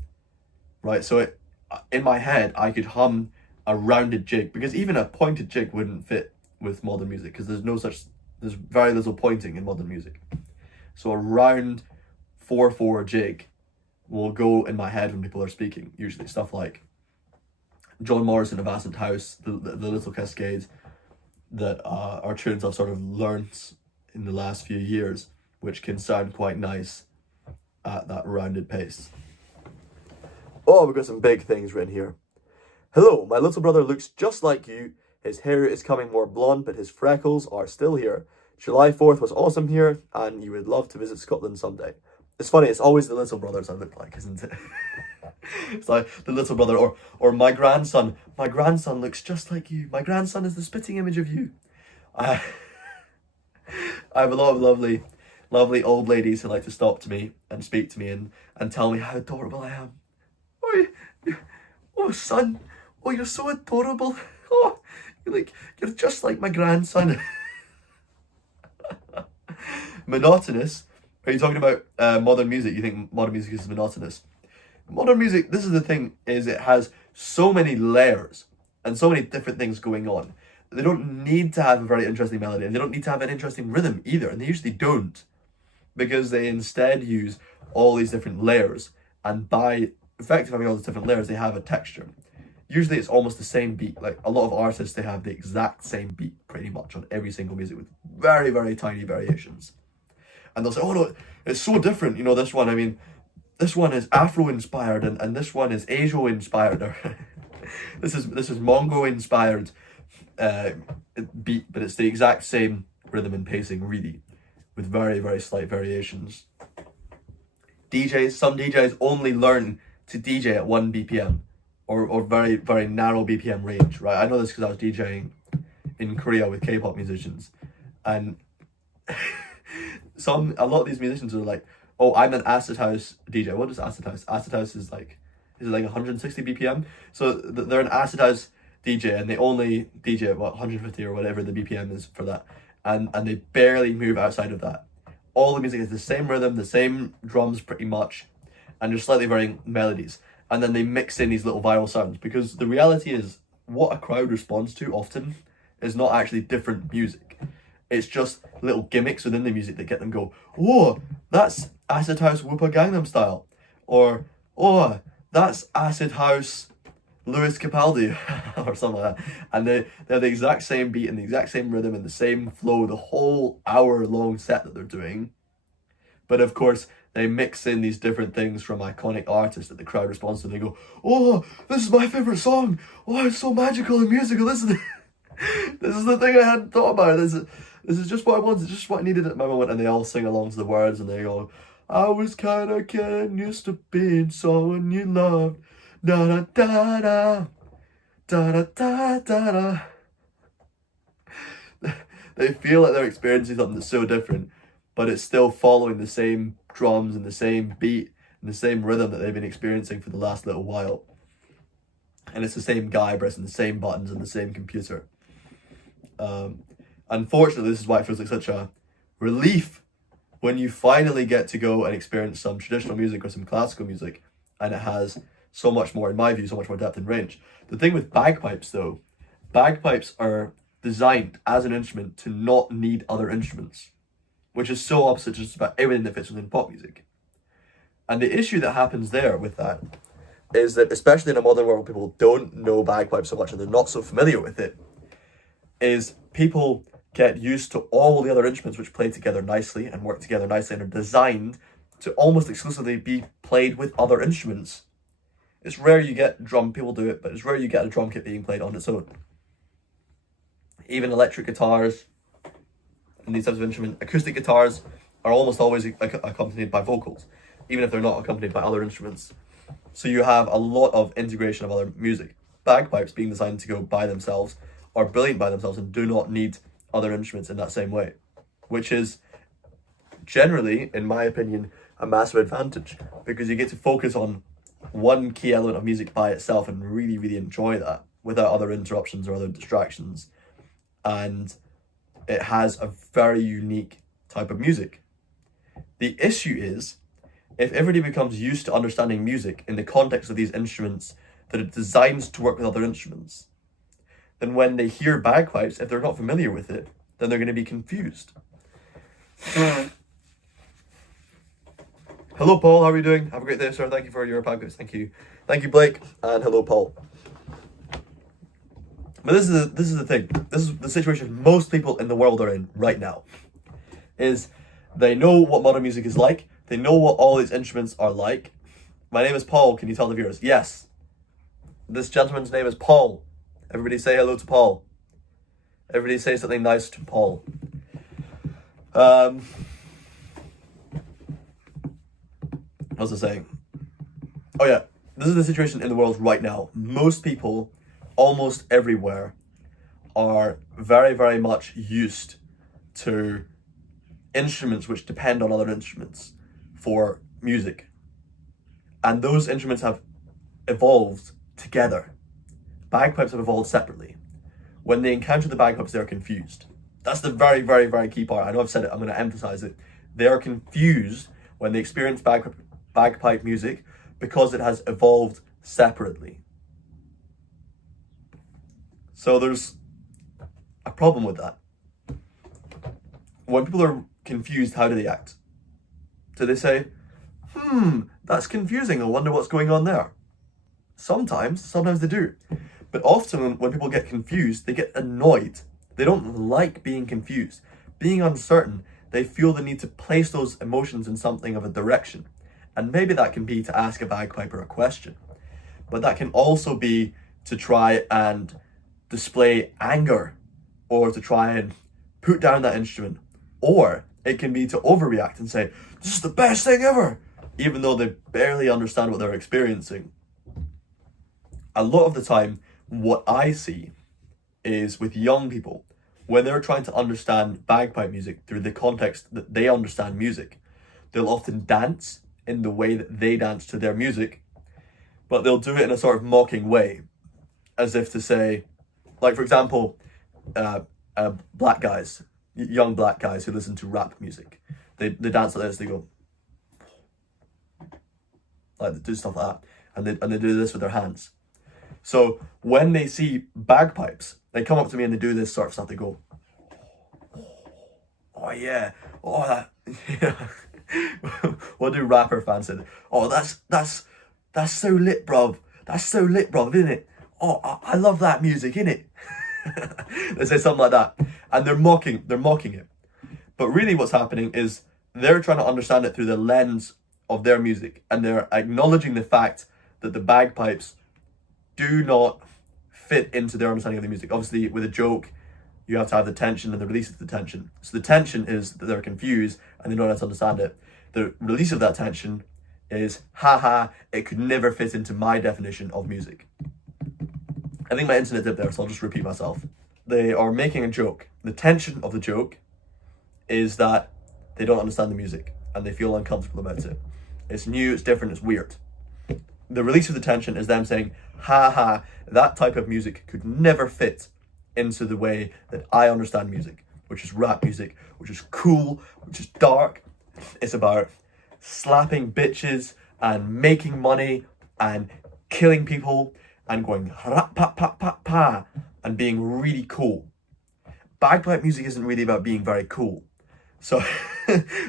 right? So in my head, I could hum a rounded jig, because even a pointed jig wouldn't fit with modern music, because there's very little pointing in modern music. So a round 4/4 jig will go in my head when people are speaking, usually stuff like John Morrison of Acid House, the Little Cascade, that are tunes I've sort of learnt in the last few years, which can sound quite nice at that rounded pace. Oh, we've got some big things written here. Hello, my little brother looks just like you. His hair is coming more blonde, but his freckles are still here. July 4th was awesome here, and you would love to visit Scotland someday. It's funny, it's always the little brothers I look like, isn't it? It's like the little brother, or my grandson. My grandson looks just like you. My grandson is the spitting image of you. I have a lot of lovely old ladies who like to stop to me and speak to me and tell me how adorable I am. Oh, son. Oh, you're so adorable. Oh, you're just like my grandson. Monotonous? Are you talking about modern music? You think modern music is monotonous? Modern music, this is the thing, is it has so many layers and so many different things going on. They don't need to have a very interesting melody, and they don't need to have an interesting rhythm either, and they usually don't, because they instead use all these different layers, and by effectively having all these different layers, they have a texture. Usually it's almost the same beat. Like a lot of artists, they have the exact same beat pretty much on every single music with very, very tiny variations. And they'll say, oh no, it's so different, this one, I mean, this one is Afro-inspired, and this one is Asia-inspired, or this is Mongo-inspired beat, but it's the exact same rhythm and pacing, really, with very, very slight variations. Some DJs only learn to DJ at 1 BPM, or very, very narrow BPM range, right? I know this because I was DJing in Korea with K-pop musicians, and a lot of these musicians are like, oh, I'm an acid house DJ. What is acid house? Acid house is like 160 BPM? So they're an acid house DJ, and they only DJ at 150 or whatever the BPM is for that. And they barely move outside of that. All the music is the same rhythm, the same drums pretty much, and just slightly varying melodies. And then they mix in these little viral sounds, because the reality is what a crowd responds to often is not actually different music. It's just little gimmicks within the music that get them go, oh, that's Acid House Whoopa Gangnam Style. Or, oh, that's Acid House Lewis Capaldi, or something like that. And they have the exact same beat and the exact same rhythm and the same flow, the whole hour-long set that they're doing. But of course, they mix in these different things from iconic artists that the crowd responds to. And they go, oh, this is my favorite song. Oh, it's so magical and musical. This is the thing I hadn't thought about. This is just what I wanted, just what I needed at my moment. And they all sing along to the words, and they go, I was kind of kid, used to be someone you loved. Da da da da, da da da da da. They feel like they're experiencing something that's so different, but it's still following the same drums and the same beat and the same rhythm that they've been experiencing for the last little while. And it's the same guy pressing the same buttons and the same computer. Unfortunately, this is why it feels like such a relief when you finally get to go and experience some traditional music or some classical music, and it has so much more, in my view, so much more depth and range. The thing with bagpipes, though, bagpipes are designed as an instrument to not need other instruments, which is so opposite to just about everything that fits within pop music. And the issue that happens there with that is that, especially in a modern world where people don't know bagpipes so much and they're not so familiar with it, is people get used to all the other instruments which play together nicely and work together nicely and are designed to almost exclusively be played with other instruments. It's rare you get drum, people do it, but it's rare you get a drum kit being played on its own. Even electric guitars and these types of instruments, acoustic guitars are almost always accompanied by vocals, even if they're not accompanied by other instruments. So you have a lot of integration of other music. Bagpipes, being designed to go by themselves, are brilliant by themselves and do not need other instruments in that same way, which is generally, in my opinion, a massive advantage, because you get to focus on one key element of music by itself and really, really enjoy that without other interruptions or other distractions. And it has a very unique type of music. The issue is, if everybody becomes used to understanding music in the context of these instruments that are designed to work with other instruments, then when they hear bagpipes, if they're not familiar with it, then they're going to be confused. Hello, Paul. How are you doing? Have a great day, sir. Thank you for your bagpipes. Thank you. Thank you, Blake. And hello, Paul. But this is the thing. This is the situation most people in the world are in right now. Is they know what modern music is like. They know what all these instruments are like. My name is Paul. Can you tell the viewers? Yes. This gentleman's name is Paul. Everybody say hello to Paul. Everybody say something nice to Paul. What was I saying? Oh yeah, this is the situation in the world right now. Most people, almost everywhere, are very, very much used to instruments which depend on other instruments for music. And those instruments have evolved together. Bagpipes have evolved separately. When they encounter the bagpipes, they're confused. That's the very, very, very key part. I know I've said it, I'm going to emphasize it. They are confused when they experience bagpipe music because it has evolved separately. So there's a problem with that. When people are confused, how do they act? Do they say, that's confusing, I wonder what's going on there? Sometimes they do. But often when people get confused, they get annoyed. They don't like being confused. Being uncertain, they feel the need to place those emotions in something of a direction. And maybe that can be to ask a bagpiper a question. But that can also be to try and display anger, or to try and put down that instrument. Or it can be to overreact and say, this is the best thing ever, even though they barely understand what they're experiencing. A lot of the time, what I see is with young people, when they're trying to understand bagpipe music through the context that they understand music, they'll often dance in the way that they dance to their music, but they'll do it in a sort of mocking way, as if to say, like for example, black guys, young black guys who listen to rap music, they dance like this, they go, like they do stuff like that, and they do this with their hands. So when they see bagpipes, they come up to me and they do this sort of stuff. They go, oh yeah, oh that, yeah. What do rapper fans say? Oh, that's so lit, bruv. That's so lit, bruv, isn't it? Oh, I love that music, innit? They say something like that, and they're mocking it. But really, what's happening is they're trying to understand it through the lens of their music, and they're acknowledging the fact that the bagpipes do not fit into their understanding of the music. Obviously, with a joke, you have to have the tension and the release of the tension. So the tension is that they're confused and they don't know how to understand it. The release of that tension is, haha, it could never fit into my definition of music. I think my internet dipped there, so I'll just repeat myself. They are making a joke. The tension of the joke is that they don't understand the music and they feel uncomfortable about it. It's new, it's different, it's weird. The release of the tension is them saying, haha, that type of music could never fit into the way that I understand music, which is rap music, which is cool, which is dark. It's about slapping bitches and making money and killing people and going rap pa pa pa pa and being really cool. Bagpipe music isn't really about being very cool. So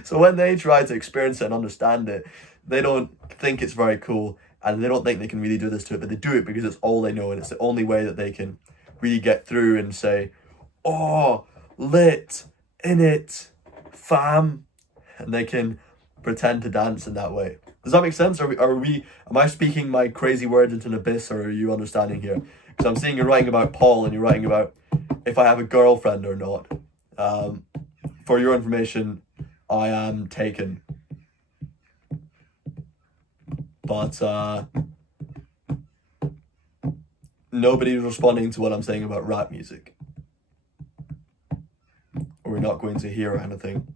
so when they try to experience it and understand it, they don't think it's very cool and they don't think they can really do this to it, but they do it because it's all they know and it's the only way that they can really get through and say, oh, lit, in it, fam. And they can pretend to dance in that way. Does that make sense? Am I speaking my crazy words into an abyss, or are you understanding here? Because I'm seeing you're writing about Paul and you're writing about if I have a girlfriend or not. For your information, I am taken. But nobody's responding to what I'm saying about rap music. We're not going to hear anything.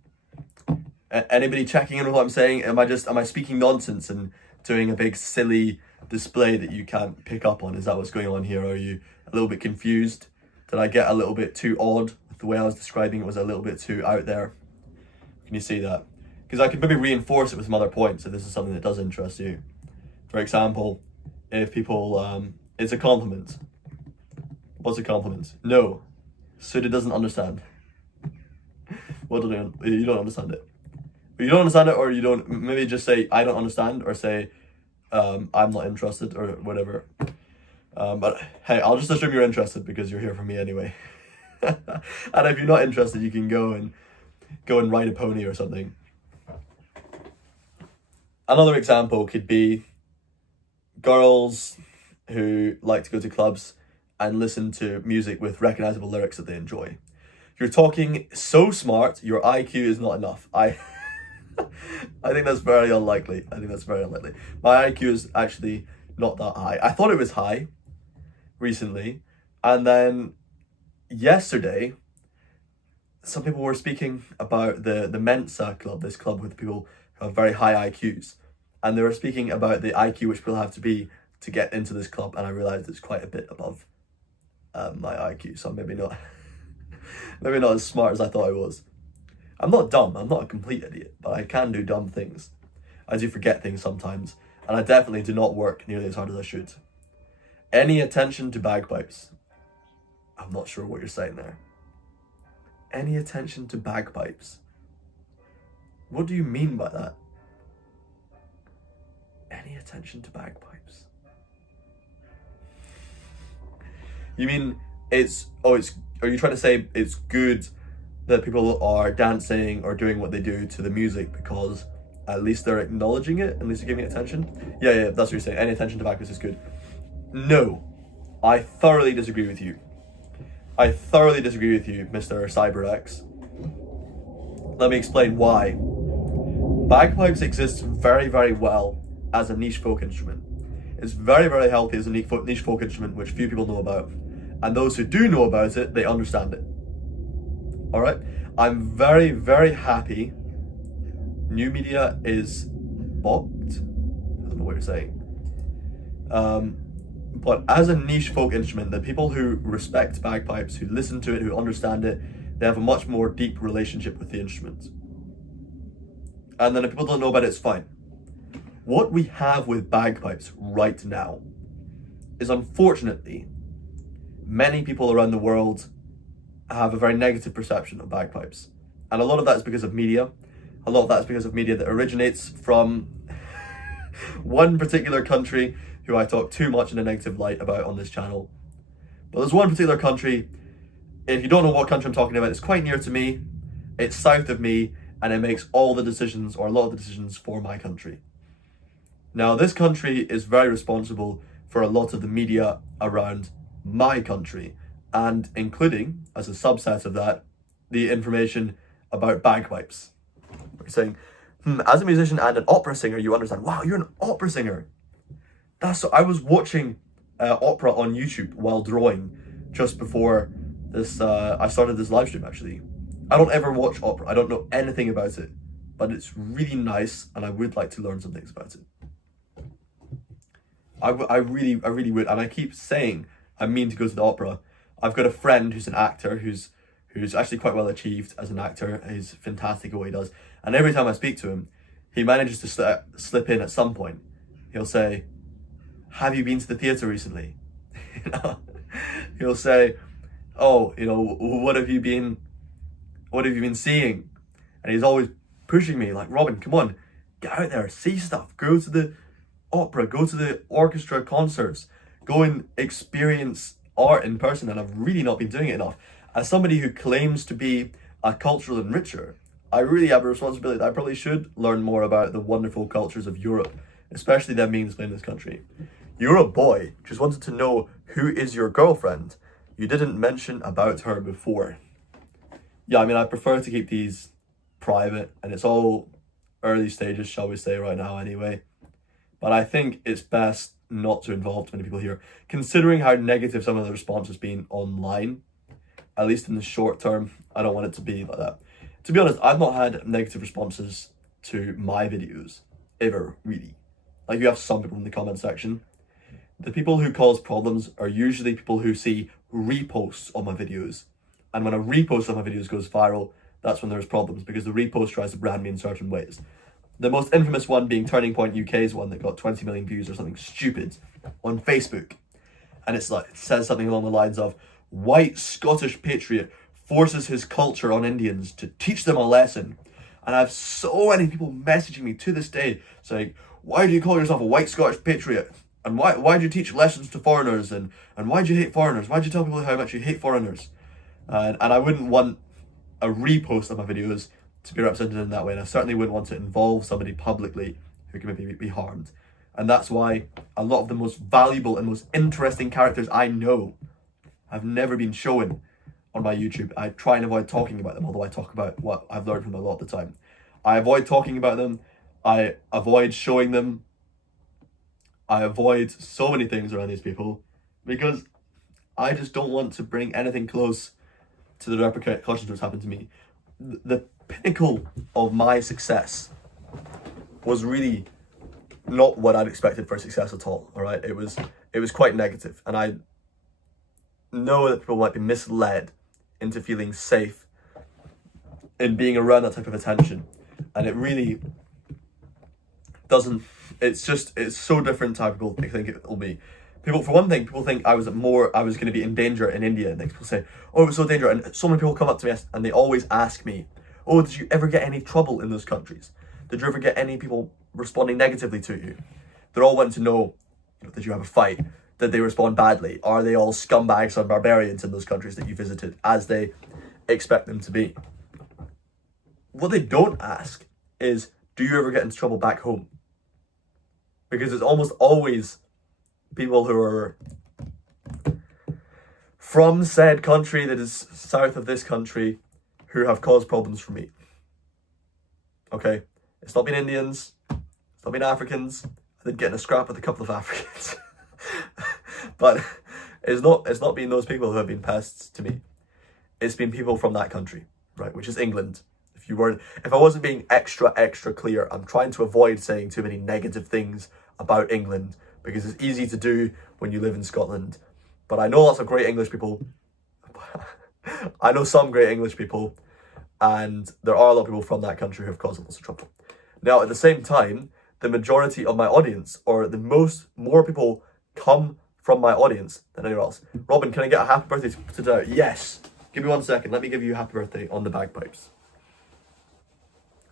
Anybody checking in with what I'm saying? Am I speaking nonsense and doing a big silly display that you can't pick up on? Is that what's going on here? Are you a little bit confused? Did I get a little bit too odd with the way I was describing it? Was a little bit too out there? Can you see that? Because I could maybe reinforce it with some other points if this is something that does interest you. For example, if people, it's a compliment. What's a compliment? No. Suda doesn't understand. What do you don't understand it? You don't understand it, or you don't, maybe just say, I don't understand, or say, I'm not interested, or whatever. But hey, I'll just assume you're interested because you're here for me anyway. And if you're not interested, you can go and ride a pony or something. Another example could be girls who like to go to clubs and listen to music with recognizable lyrics that they enjoy. You're talking so smart, your IQ is not enough. I think that's very unlikely. My IQ is actually not that high. I thought it was high recently, and then yesterday some people were speaking about the Mensa club, this club with people who have very high IQs, and they were speaking about the IQ which people have to be to get into this club, and I realized it's quite a bit above my IQ, so maybe not as smart as I thought I was. I'm not dumb, I'm not a complete idiot, but I can do dumb things. I do forget things sometimes, and I definitely do not work nearly as hard as I should. Any attention to bagpipes? I'm not sure what you're saying there. Any attention to bagpipes? What do you mean by that? Any attention to bagpipes? You mean are you trying to say it's good that people are dancing or doing what they do to the music because at least they're acknowledging it, at least they're giving it attention? Yeah, that's what you're saying. Any attention to bagpipes is good. No, I thoroughly disagree with you. Mr. CyberX. Let me explain why. Bagpipes exists very, very well as a niche folk instrument. It's very, very healthy as a niche folk instrument which few people know about. And those who do know about it, they understand it. Alright? I'm very, very happy new media is balked. I don't know what you're saying. But as a niche folk instrument, the people who respect bagpipes, who listen to it, who understand it, they have a much more deep relationship with the instrument. And then if people don't know about it, it's fine. What we have with bagpipes right now is, unfortunately, many people around the world have a very negative perception of bagpipes. And a lot of that is because of media. A lot of that is because of media that originates from one particular country who I talk too much in a negative light about on this channel. But there's one particular country, if you don't know what country I'm talking about, it's quite near to me, it's south of me, and it makes all the decisions, or a lot of the decisions, for my country. Now, this country is very responsible for a lot of the media around my country, and including, as a subset of that, the information about bagpipes. We're saying, as a musician and an opera singer, you understand, wow, you're an opera singer. I was watching opera on YouTube while drawing just before this, I started this live stream actually. I don't ever watch opera, I don't know anything about it, but it's really nice and I would like to learn some things about it. I really would, and I keep saying I mean to go to the opera. I've got a friend who's an actor who's actually quite well achieved as an actor. He's fantastic at what he does, and every time I speak to him, he manages to slip in at some point. He'll say, "Have you been to the theatre recently?" He'll say, "Oh, what have you been seeing?" And he's always pushing me like, "Robin, come on, get out there, see stuff, go to the opera, go to the orchestra concerts, go and experience art in person." And I've really not been doing it enough. As somebody who claims to be a cultural enricher, I really have a responsibility that I probably should learn more about the wonderful cultures of Europe, especially them being displayed in this country. You're a boy, just wanted to know, who is your girlfriend? You didn't mention about her before. Yeah, I mean, I prefer to keep these private, and it's all early stages, shall we say, right now anyway. But I think it's best not to involve too many people here, considering how negative some of the response has been online. At least in the short term, I don't want it to be like that. To be honest, I've not had negative responses to my videos ever, really. Like, you have some people in the comment section. The people who cause problems are usually people who see reposts of my videos. And when a repost of my videos goes viral, that's when there's problems, because the repost tries to brand me in certain ways. The most infamous one being Turning Point UK's one that got 20 million views or something stupid on Facebook. And it's like, it says something along the lines of, white Scottish patriot forces his culture on Indians to teach them a lesson. And I have so many people messaging me to this day saying, why do you call yourself a white Scottish patriot? And why do you teach lessons to foreigners? And why do you hate foreigners? Why do you tell people how much you hate foreigners? And I wouldn't want a repost of my videos to be represented in that way. And I certainly wouldn't want to involve somebody publicly who can maybe be harmed. And that's why a lot of the most valuable and most interesting characters I know have never been shown on my YouTube. I try and avoid talking about them, although I talk about what I've learned from them a lot of the time. I avoid talking about them. I avoid showing them. I avoid so many things around these people because I just don't want to bring anything close to the repercussions of what's happened to me. The pinnacle of my success was really not what I'd expected for success at all. All right, it was quite negative, and I know that people might be misled into feeling safe in being around that type of attention, and it really doesn't. It's so different to how people think it will be. People, for one thing, people think I was going to be in danger in India, and people say, oh, it was so dangerous. And so many people come up to me and they always ask me, oh, did you ever get any trouble in those countries? Did you ever get any people responding negatively to you? They're all wanting to know, did you have a fight? Did they respond badly? Are they all scumbags and barbarians in those countries that you visited, as they expect them to be? What they don't ask is, do you ever get into trouble back home? Because it's almost always people who are from said country that is south of this country who have caused problems for me. Okay? It's not been Indians. It's not been Africans. I did get in a scrap with a couple of Africans. But it's not been those people who have been pests to me. It's been people from that country, right? Which is England. If I wasn't being extra clear, I'm trying to avoid saying too many negative things about England, because it's easy to do when you live in Scotland. But I know lots of great English people. I know some great English people, and there are a lot of people from that country who have caused lots of trouble. Now, at the same time, the majority of my audience, or more people come from my audience than anywhere else. Robin, can I get a happy birthday today? Yes. Give me 1 second. Let me give you a happy birthday on the bagpipes.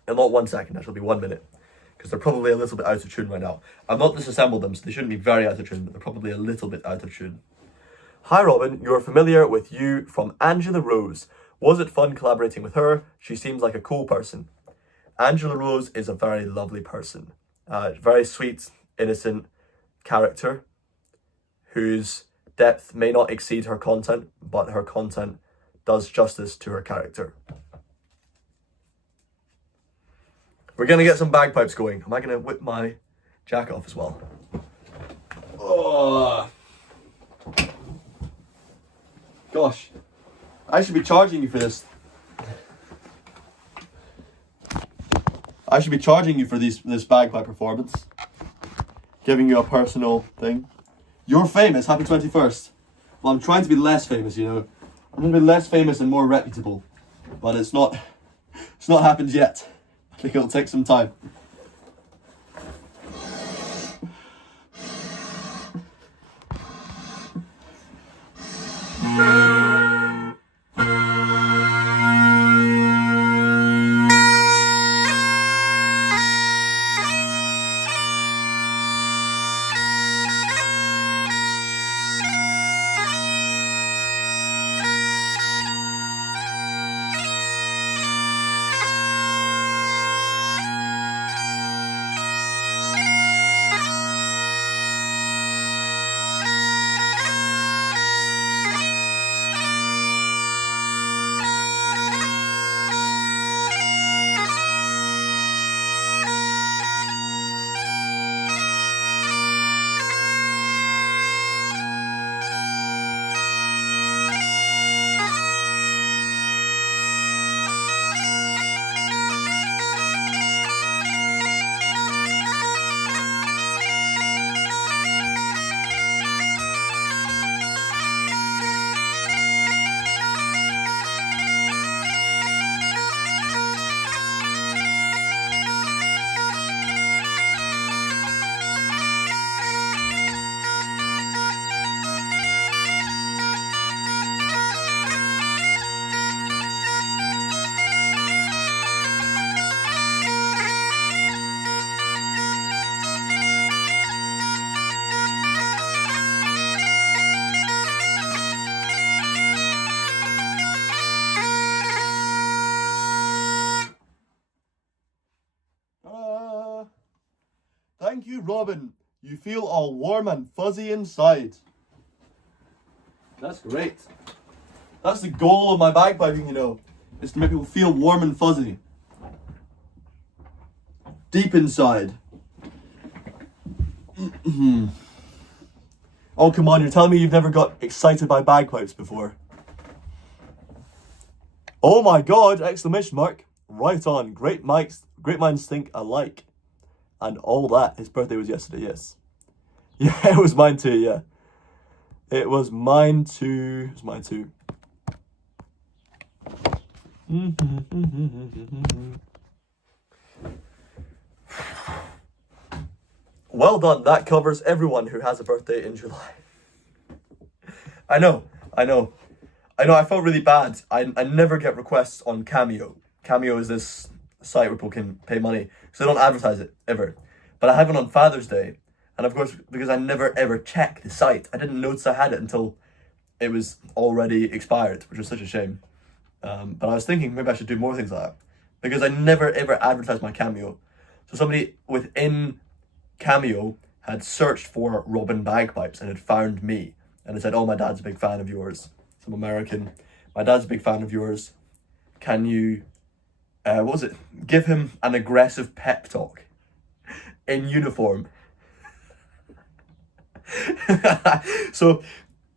And not 1 second, actually, it'll be 1 minute. Because they're probably a little bit out of tune right now. I've not disassembled them, so they shouldn't be very out of tune, but they're probably a little bit out of tune. Hi Robin, you're familiar with you from Angela Rose. Was it fun collaborating with her? She seems like a cool person. Angela Rose is a very lovely person. Very sweet, innocent character whose depth may not exceed her content, but her content does justice to her character. We're going to get some bagpipes going. Am I going to whip my jacket off as well? Oh. Gosh. I should be charging you for this. I should be charging you for this bagpipe performance. Giving you a personal thing. You're famous. Happy 21st. Well, I'm trying to be less famous, you know. I'm going to be less famous and more reputable. But it's not happened yet. I think it'll take some time. Thank you, Robin. You feel all warm and fuzzy inside. That's great. That's the goal of my bagpiping, you know, is to make people feel warm and fuzzy. Deep inside. Oh, come on, you're telling me you've never got excited by bagpipes before? Oh my god, exclamation mark. Right on, great minds think alike. And all that. His birthday was yesterday, yes. Yeah, it was mine too, yeah. It was mine too. It was mine too. Well done, that covers everyone who has a birthday in July. I know, I felt really bad. I never get requests on Cameo. Cameo is this site where people can pay money, so they don't advertise it, ever. But I have it on Father's Day, and of course, because I never ever check the site, I didn't notice I had it until it was already expired, which was such a shame. But I was thinking maybe I should do more things like that, because I never ever advertise my Cameo. So somebody within Cameo had searched for Robin Bagpipes and had found me, and it said, oh, my dad's a big fan of yours. Some American. My dad's a big fan of yours. Can you, what was it? Give him an aggressive pep talk in uniform. So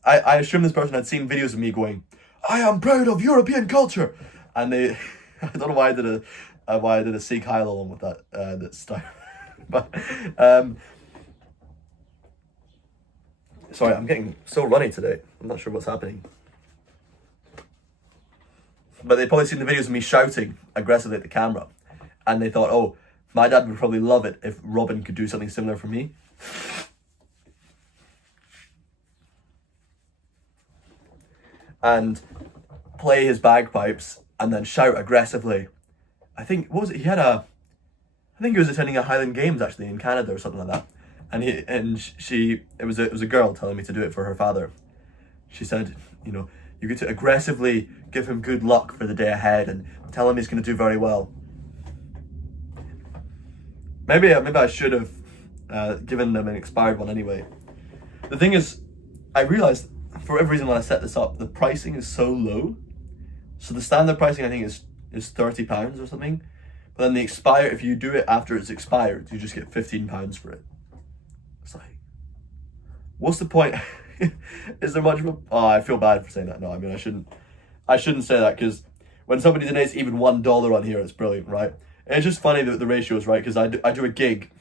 I assume this person had seen videos of me going, I am proud of European culture. And they, I don't know why I did a Sikh Heil along with that style. But, sorry, I'm getting so runny today. I'm not sure what's happening. But they probably seen the videos of me shouting aggressively at the camera. And they thought, oh, my dad would probably love it if Robin could do something similar for me. And play his bagpipes and then shout aggressively. I think, what was it? I think he was attending a Highland Games actually in Canada or something like that. And it was a girl telling me to do it for her father. She said, you know, you get to aggressively give him good luck for the day ahead and tell him he's going to do very well. Maybe I should have given them an expired one anyway. The thing is, I realized for every reason when I set this up, the pricing is so low. So the standard pricing I think is £30 or something. But then if you do it after it's expired, you just get £15 for it. It's like, what's the point? Is there much of a... Oh, I feel bad for saying that. No, I mean, I shouldn't say that, because when somebody donates even $1 on here, it's brilliant, right? It's just funny that the ratio is right, because I do a gig,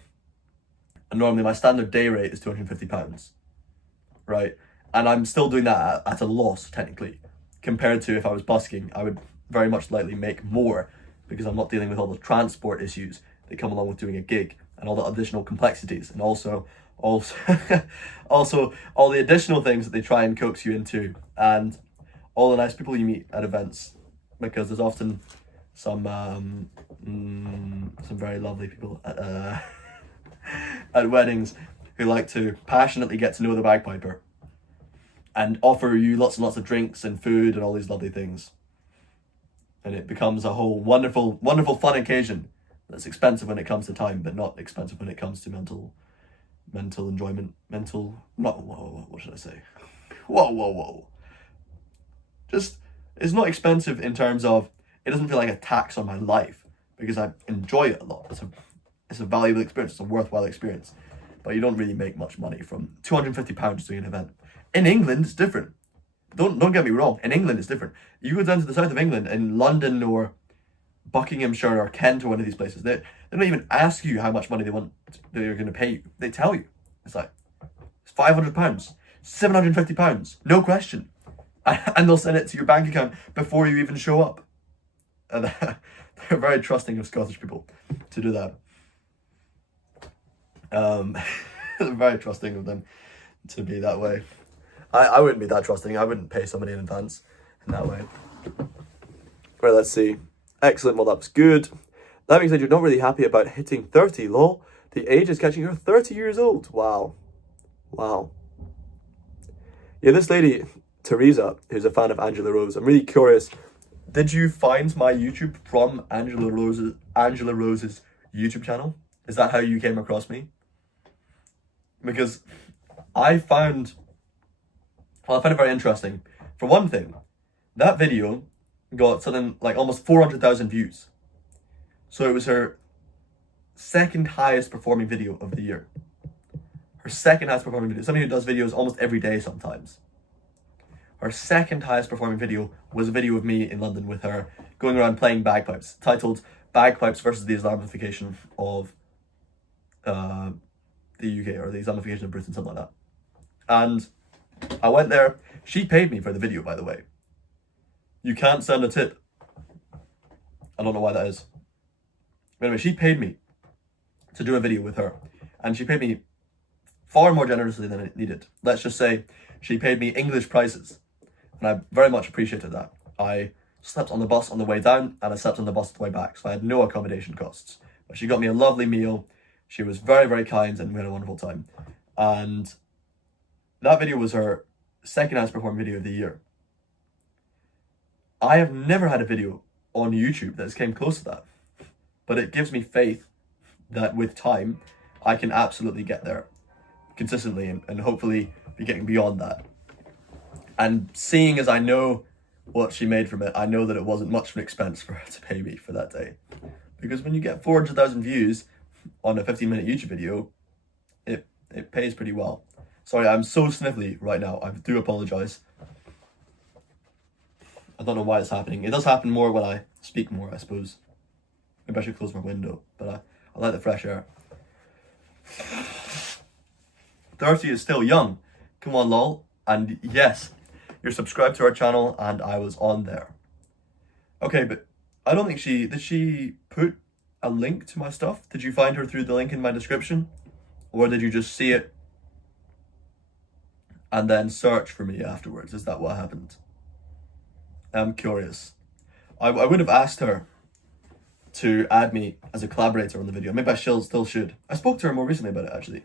and normally my standard day rate is £250, right? And I'm still doing that at a loss, technically, compared to if I was busking. I would very much likely make more, because I'm not dealing with all the transport issues that come along with doing a gig, and all the additional complexities, and also all the additional things that they try and coax you into, and all the nice people you meet at events, because there's often some very lovely people at at weddings who like to passionately get to know the bagpiper and offer you lots and lots of drinks and food and all these lovely things. And it becomes a whole wonderful, wonderful fun occasion that's expensive when it comes to time, but not expensive when it comes to mental enjoyment, what should I say? Whoa. Just, it's not expensive in terms of, it doesn't feel like a tax on my life, because I enjoy it a lot. It's a valuable experience, it's a worthwhile experience. But you don't really make much money from £250 doing an event. In England, it's different. Don't get me wrong, in England it's different. You go down to the south of England, in London or Buckinghamshire or Kent or one of these places, they don't even ask you how much money they're going to pay you. They tell you. It's like, it's £500, £750, no question. And they'll send it to your bank account before you even show up. And they're very trusting of Scottish people to do that. Very trusting of them to be that way. I wouldn't be that trusting. I wouldn't pay somebody in advance in that way. Right, let's see. Excellent, well, that's good. That means that you're not really happy about hitting 30, lol. The age is catching you. You're 30 years old. Wow. Yeah, this lady, Teresa, who's a fan of Angela Rose, I'm really curious. Did you find my YouTube from Angela Rose's YouTube channel? Is that how you came across me? because I found it very interesting. For one thing, that video got something like almost 400,000 views. So it was her second highest performing video of the year. Her second highest performing video. Somebody who does videos almost every day sometimes. Her second highest performing video was a video of me in London with her going around playing bagpipes, titled Bagpipes versus the Islamification of the UK, or the Islamification of Britain, something like that. And I went there. She paid me for the video, by the way. You can't send a tip. I don't know why that is. But anyway, she paid me to do a video with her. And she paid me far more generously than it needed. Let's just say she paid me English prices. And I very much appreciated that. I slept on the bus on the way down, and I slept on the bus on the way back. So I had no accommodation costs. But she got me a lovely meal. She was very, very kind, and we had a wonderful time. And that video was her second highest performing video of the year. I have never had a video on YouTube that came close to that. But it gives me faith that with time, I can absolutely get there consistently and hopefully be getting beyond that. And seeing as I know what she made from it, I know that it wasn't much of an expense for her to pay me for that day. Because when you get 400,000 views on a 15-minute YouTube video, it pays pretty well. Sorry, I'm so sniffly right now. I do apologize. I don't know why it's happening. It does happen more when I speak more, I suppose. Maybe I should close my window, but I like the fresh air. 30 is still young. Come on, lol. And yes, you're subscribed to our channel, and I was on there. Okay, but I don't think did she put a link to my stuff? Did you find her through the link in my description? Or did you just see it and then search for me afterwards? Is that what happened? I'm curious. I would have asked her to add me as a collaborator on the video. Maybe I still should. I spoke to her more recently about it, actually.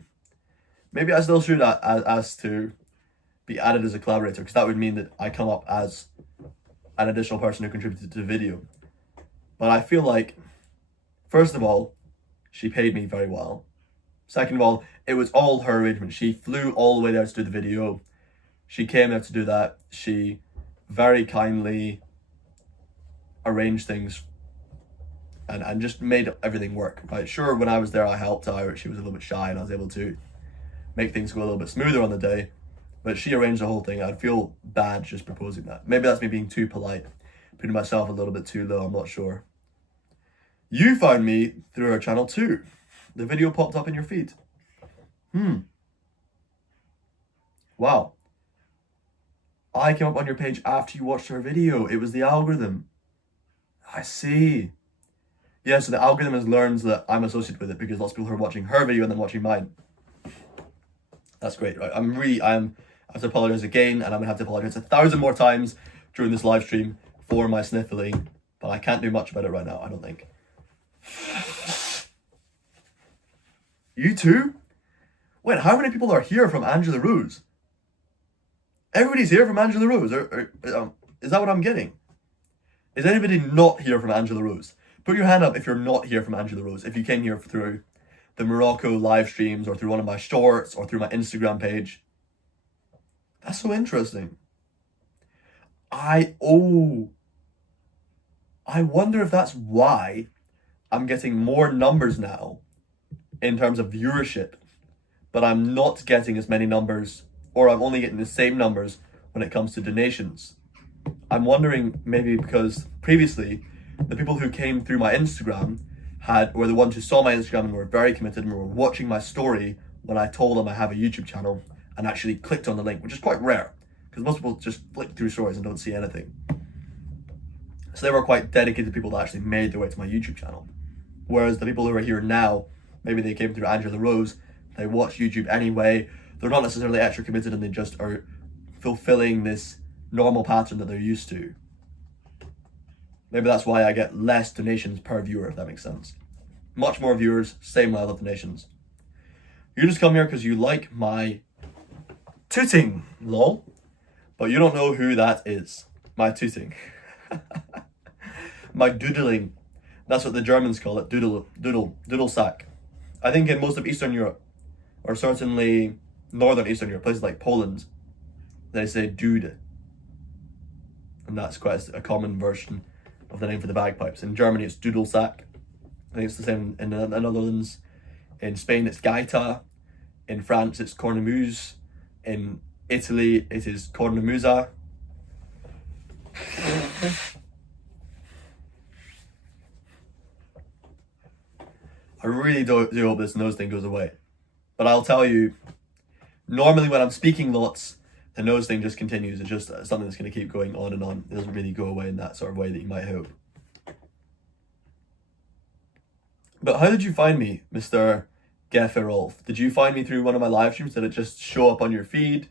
Maybe I still should ask to be added as a collaborator, because that would mean that I come up as an additional person who contributed to the video. But I feel like, first of all, she paid me very well. Second of all, it was all her arrangement. She flew all the way there to do the video. She came there to do that. She very kindly arranged things and just made everything work, right? Sure, when I was there, I helped out. She was a little bit shy, and I was able to make things go a little bit smoother on the day. But she arranged the whole thing. I'd feel bad just proposing that. Maybe that's me being too polite, putting myself a little bit too low, I'm not sure. You found me through her channel too. The video popped up in your feed. Wow. I came up on your page after you watched her video. It was the algorithm. I see. Yeah, so the algorithm has learned that I'm associated with it because lots of people are watching her video and then watching mine. That's great, right? I have to apologize again, and I'm gonna have to apologize 1,000 more times during this live stream for my sniffling, but I can't do much about it right now, I don't think. You too? Wait, how many people are here from Angela Rose? Everybody's here from Angela Rose. Is that what I'm getting? Is anybody not here from Angela Rose? Put your hand up if you're not here from Angela Rose. If you came here through the Morocco live streams, or through one of my shorts, or through my Instagram page. That's so interesting. I wonder if that's why I'm getting more numbers now in terms of viewership, but I'm not getting as many numbers, or I'm only getting the same numbers when it comes to donations. I'm wondering maybe because previously the people who came through my Instagram were the ones who saw my Instagram and were very committed and were watching my story when I told them I have a YouTube channel and actually clicked on the link, which is quite rare because most people just flick through stories and don't see anything. So they were quite dedicated people that actually made their way to my YouTube channel. Whereas the people who are here now, maybe they came through Angela Rose, they watch YouTube anyway, they're not necessarily extra committed and they just are fulfilling this normal pattern that they're used to. Maybe that's why I get less donations per viewer, if that makes sense. Much more viewers, same level of donations. You just come here because you like my tooting, lol. But you don't know who that is. My tooting. My doodling. That's what the Germans call it, doodle sack. I think in most of Eastern Europe, or certainly Northern Eastern Europe, places like Poland, they say dude. And that's quite a common version of the name for the bagpipes. In Germany, it's Dudelsack. I think it's the same in the Netherlands. In Spain, it's Gaita. In France, it's Cornemuse. In Italy, it is Cornamusa. I really do hope this nose thing goes away. But I'll tell you, normally when I'm speaking lots, the nose thing just continues. It's just something that's going to keep going on and on. It doesn't really go away in that sort of way that you might hope. But how did you find me, Mr. Gefferolf? Did you find me through one of my live streams? Did it just show up on your feed?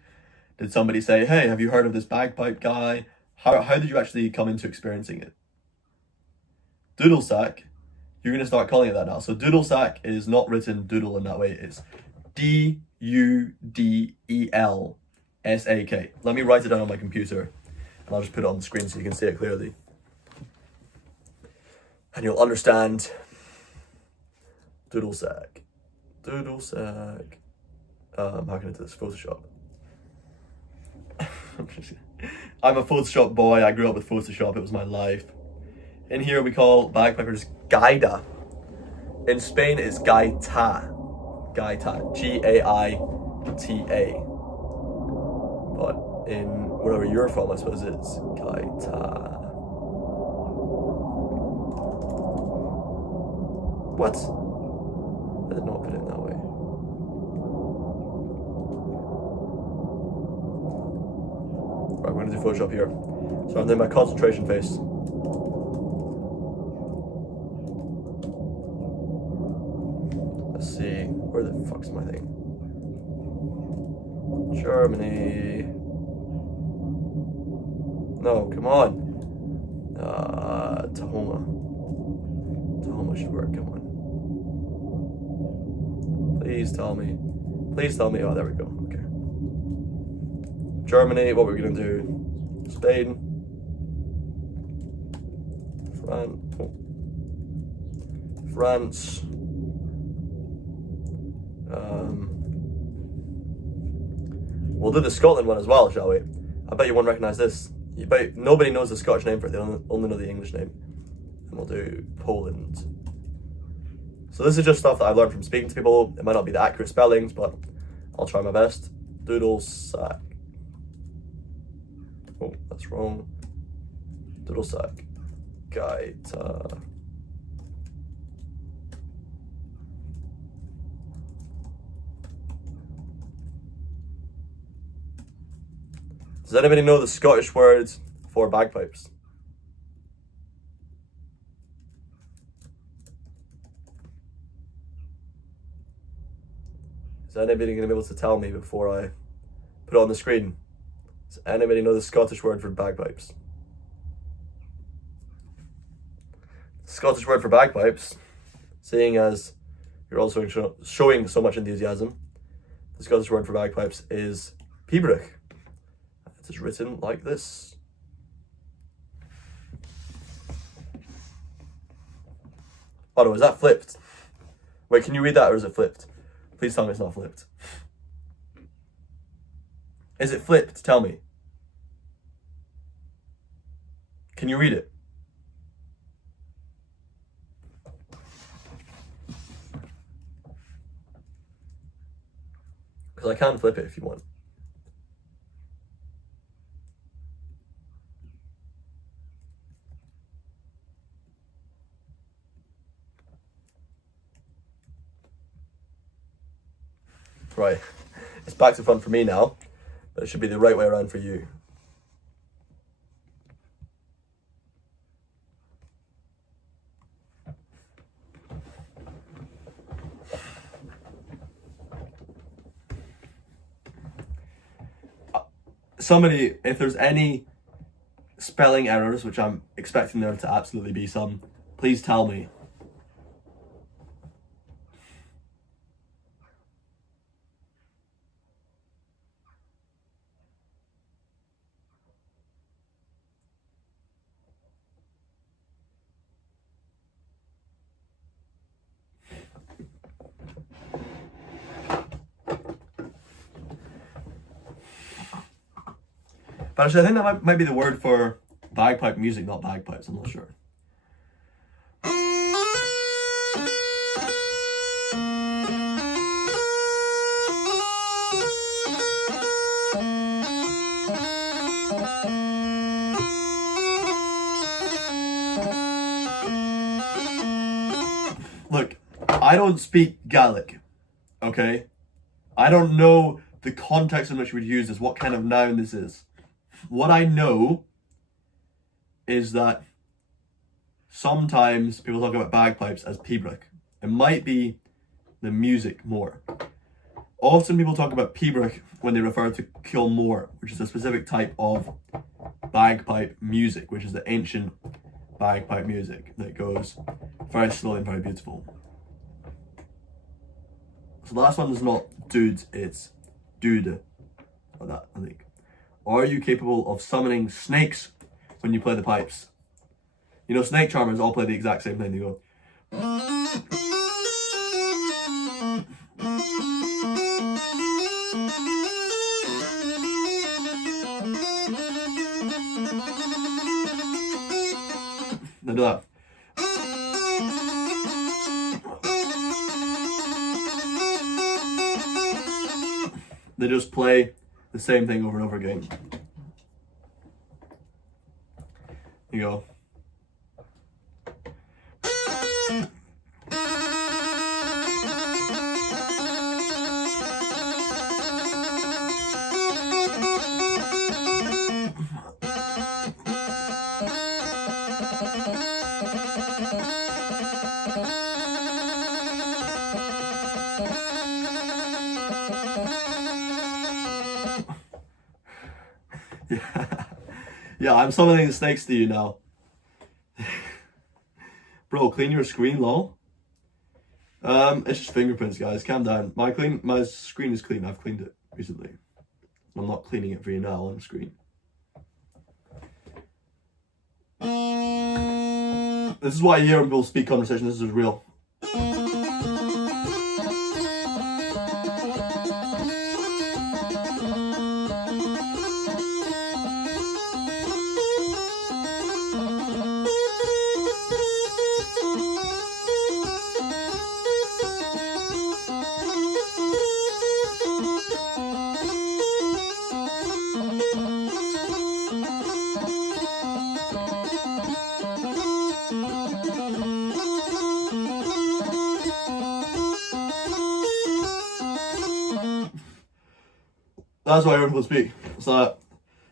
Did somebody say, hey, have you heard of this bagpipe guy? How did you actually come into experiencing it? Doodlesack, you're going to start calling it that now. So Doodlesack is not written doodle in that way. It's D-U-D-E-L-S-A-K. Let me write it down on my computer and I'll just put it on the screen so you can see it clearly. And you'll understand Doodlesack. Doodlesack. How can I do this? Photoshop. I'm a Photoshop boy. I grew up with Photoshop. It was my life. In here we call bagpipers gaida. In Spain it's gaita. Gaita. G-A-I-T-A. But in wherever you're from, I suppose it's gaita. What? I did not put it in that way. Right, we're going to do Photoshop here. So I'm doing my concentration face. Let's see, where the fuck's my thing? Germany. No, come on. Tahoma. Tahoma should work, come on. Please tell me. Please tell me. Oh, there we go. Okay. Germany, what we're gonna do? Spain. France. We'll do the Scotland one as well, shall we? I bet you won't recognise this. Nobody knows the Scottish name for it, they only know the English name. And we'll do Poland. So this is just stuff that I've learned from speaking to people. It might not be the accurate spellings, but I'll try my best. Doodlesack. Oh, that's wrong. Doodlesack. Gaita. Does anybody know the Scottish word for bagpipes? Is anybody going to be able to tell me before I put it on the screen? Does anybody know the Scottish word for bagpipes? The Scottish word for bagpipes, seeing as you're also showing so much enthusiasm, the Scottish word for bagpipes is pibroch. It is written like this. Oh no, is that flipped? Wait, can you read that or is it flipped? Please tell me it's not flipped. Is it flipped? Tell me. Can you read it? Because I can flip it if you want. Right, it's back to front for me now, but it should be the right way around for you. Somebody, if there's any spelling errors, which I'm expecting there to absolutely be some, please tell me. But actually, I think that might be the word for bagpipe music, not bagpipes. I'm not sure. Look, I don't speak Gaelic, okay? I don't know the context in which we'd use this, what kind of noun this is. What I know is that sometimes people talk about bagpipes as pibroch. It might be the music more. Often people talk about pibroch when they refer to QnA, which is a specific type of bagpipe music, which is the ancient bagpipe music that goes very slowly and very beautiful. So the last one is not dude, it's dude. Like that, I think. Are you capable of summoning snakes when you play the pipes? You know, snake charmers all play the exact same thing. They go. They do that. They just play the same thing over and over again. You go. Yeah, I'm summoning the snakes to you now. Bro, clean your screen, lol. It's just fingerprints, guys. Calm down. My screen is clean. I've cleaned it recently. I'm not cleaning it for you now on screen. This is what I hear when people speak conversation. This is real. That's why everyone will speak. So,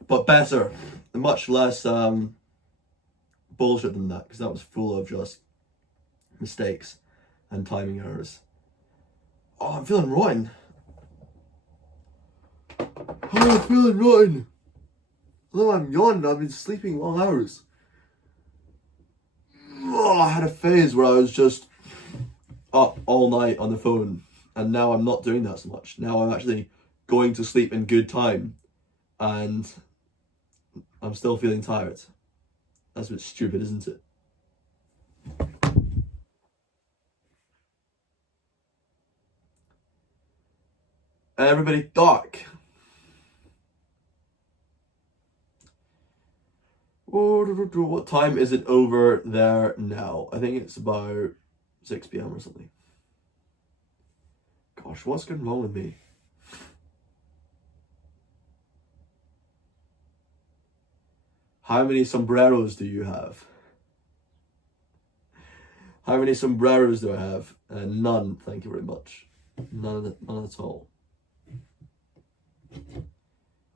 but better, much less bullshit than that, because that was full of just mistakes and timing errors. Oh, I'm feeling rotten. Oh, I'm feeling rotten. Although I'm yawning, I've been sleeping long hours. Oh, I had a phase where I was just up all night on the phone, and now I'm not doing that so much. Now I'm actually going to sleep in good time, and I'm still feeling tired. That's a bit stupid, isn't it? Everybody talk. What time is it over there now? I think it's about 6 p.m. or something. Gosh, what's going wrong with me? How many sombreros do you have? How many sombreros do I have? None, thank you very much. None at all.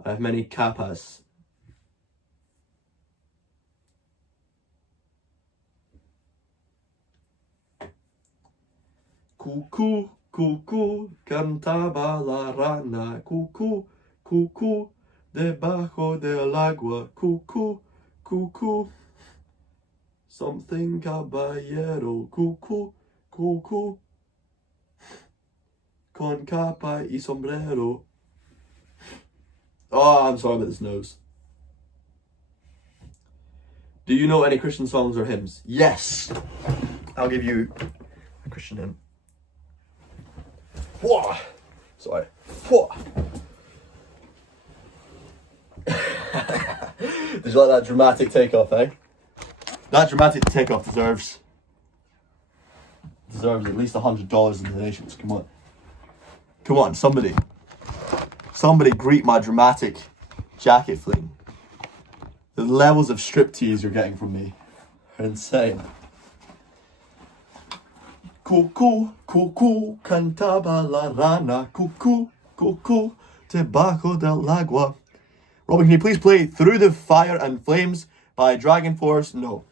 I have many capas. Cucú, cucú, cantaba la rana. Cucú, cucú, debajo del agua. Cucú, cucú. Something caballero. Cucú, cucú. Con capa y sombrero. Oh, I'm sorry about this nose. Do you know any Christian songs or hymns? Yes! I'll give you a Christian hymn. Whoa! Sorry. Whoa! Did you like that dramatic takeoff, eh? That dramatic takeoff deserves at least $100 in donations. Come on. Come on, somebody. Somebody greet my dramatic jacket fling. The levels of striptease you're getting from me are insane. Cucú, cucú, cantaba la rana. Cucú, cucú, debajo del agua. Robin, can you please play Through the Fire and Flames by Dragon Force? No.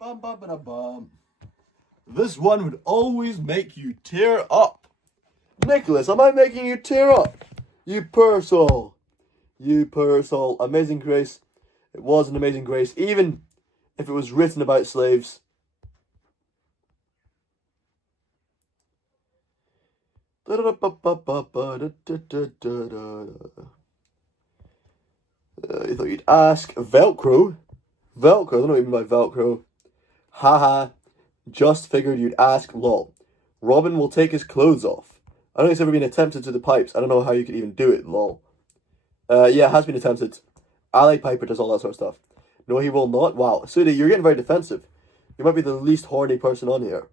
Bum, bum, ba, bum. This one would always make you tear up. Nicholas, am I making you tear up? You poor soul. You poor soul. Amazing Grace. It was an amazing grace, even if it was written about slaves. You thought you'd ask Velcro? Velcro, I don't know what you mean by Velcro. Haha, just figured you'd ask, lol. Robin will take his clothes off. I don't think it's ever been attempted to the pipes. I don't know how you could even do it, lol. Yeah, it has been attempted. Ali Piper does all that sort of stuff. No, he will not. Wow, Sudi, you're getting very defensive. You might be the least horny person on here.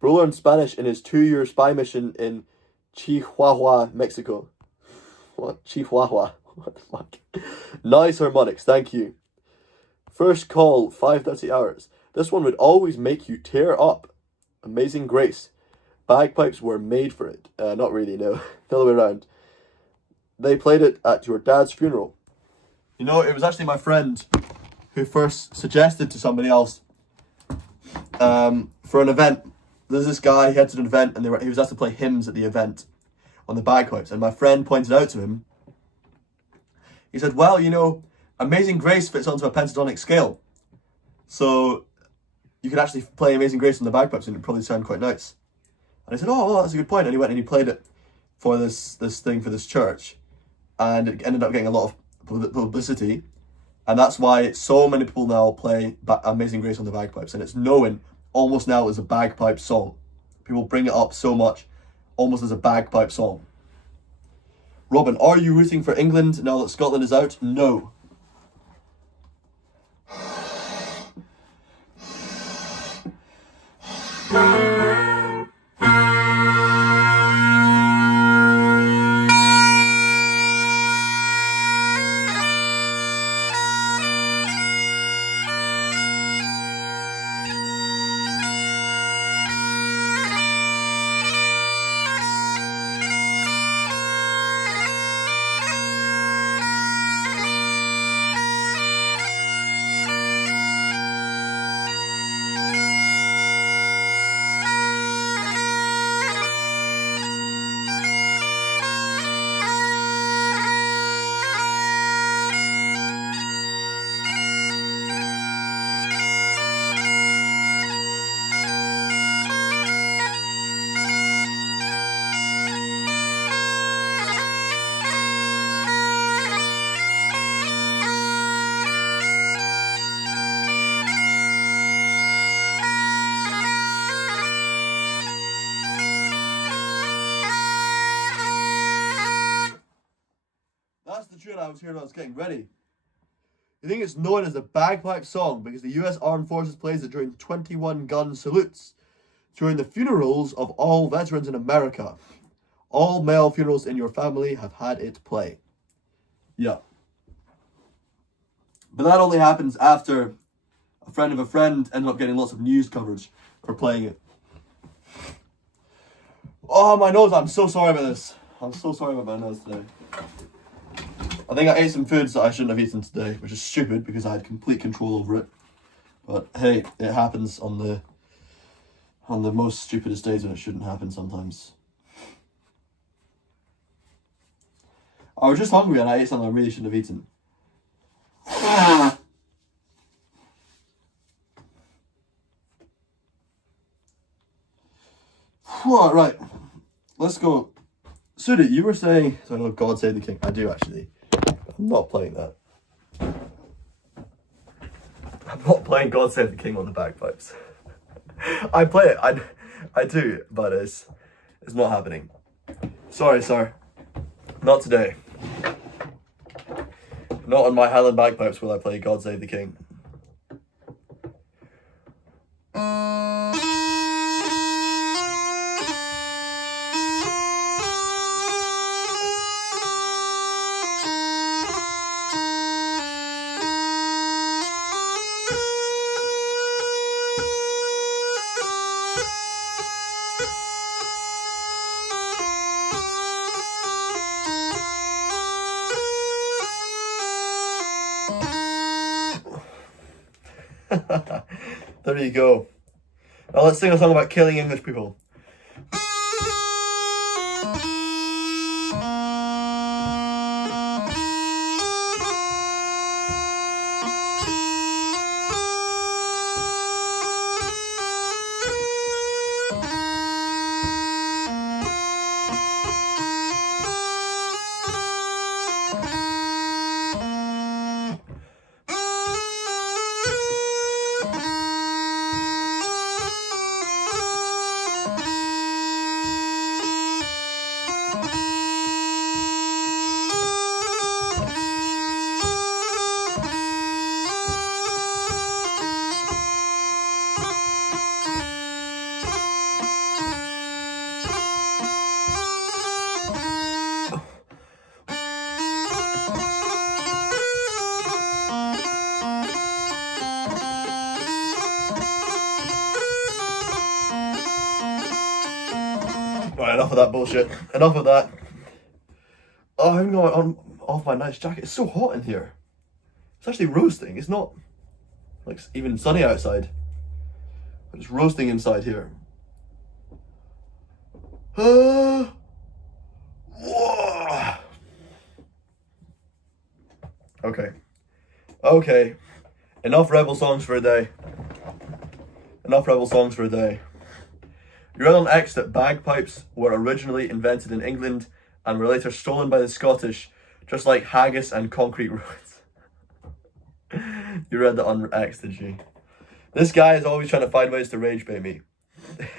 Bro learned Spanish in his 2-year spy mission in Chihuahua, Mexico. What? Chihuahua? What the fuck? Nice harmonics, thank you. First call, 5:30 hours. This one would always make you tear up. Amazing Grace. Bagpipes were made for it. Not really, no. The other way around. They played it at your dad's funeral. You know, it was actually my friend who first suggested to somebody else for an event. There's this guy, he had to an event and he was asked to play hymns at the event on the bagpipes. And my friend pointed out to him, he said, well, you know, Amazing Grace fits onto a pentatonic scale. So you could actually play Amazing Grace on the bagpipes and it'd probably sound quite nice. And I said, oh, well, that's a good point. And he went and he played it for this thing for this church. And it ended up getting a lot of publicity. And that's why so many people now play Amazing Grace on the bagpipes. And it's known almost now as a bagpipe song. People bring it up so much, almost as a bagpipe song. Robin, are you rooting for England now that Scotland is out? No. I was here when I was getting ready. You think it's known as the bagpipe song because the US Armed Forces plays it during 21-gun salutes, during the funerals of all veterans in America. All male funerals in your family have had it play. Yeah. But that only happens after a friend of a friend ended up getting lots of news coverage for playing it. Oh, my nose. I'm so sorry about this. I'm so sorry about my nose today. I think I ate some foods that I shouldn't have eaten today, which is stupid because I had complete control over it. But hey, it happens on the most stupidest days when it shouldn't happen sometimes. I was just hungry and I ate something I really shouldn't have eaten. Right, let's go. Sudi, you were saying, so I know God Save the King. I do actually. I'm not playing that. I'm not playing God Save the King on the bagpipes. I play it, I do, but it's not happening. Sorry, sir. Not today. Not on my Highland bagpipes will I play God Save the King. There you go. Now let's sing a song about killing English people. Right, enough of that bullshit. Enough of that. Oh, I'm going on off my nice jacket. It's so hot in here. It's actually roasting. It's not like even sunny outside. It's roasting inside here. Whoa. Okay. Okay. Enough rebel songs for a day. Enough rebel songs for a day. You read on X that bagpipes were originally invented in England and were later stolen by the Scottish, just like haggis and concrete roads. You read that on X, did you? This guy is always trying to find ways to rage bait me.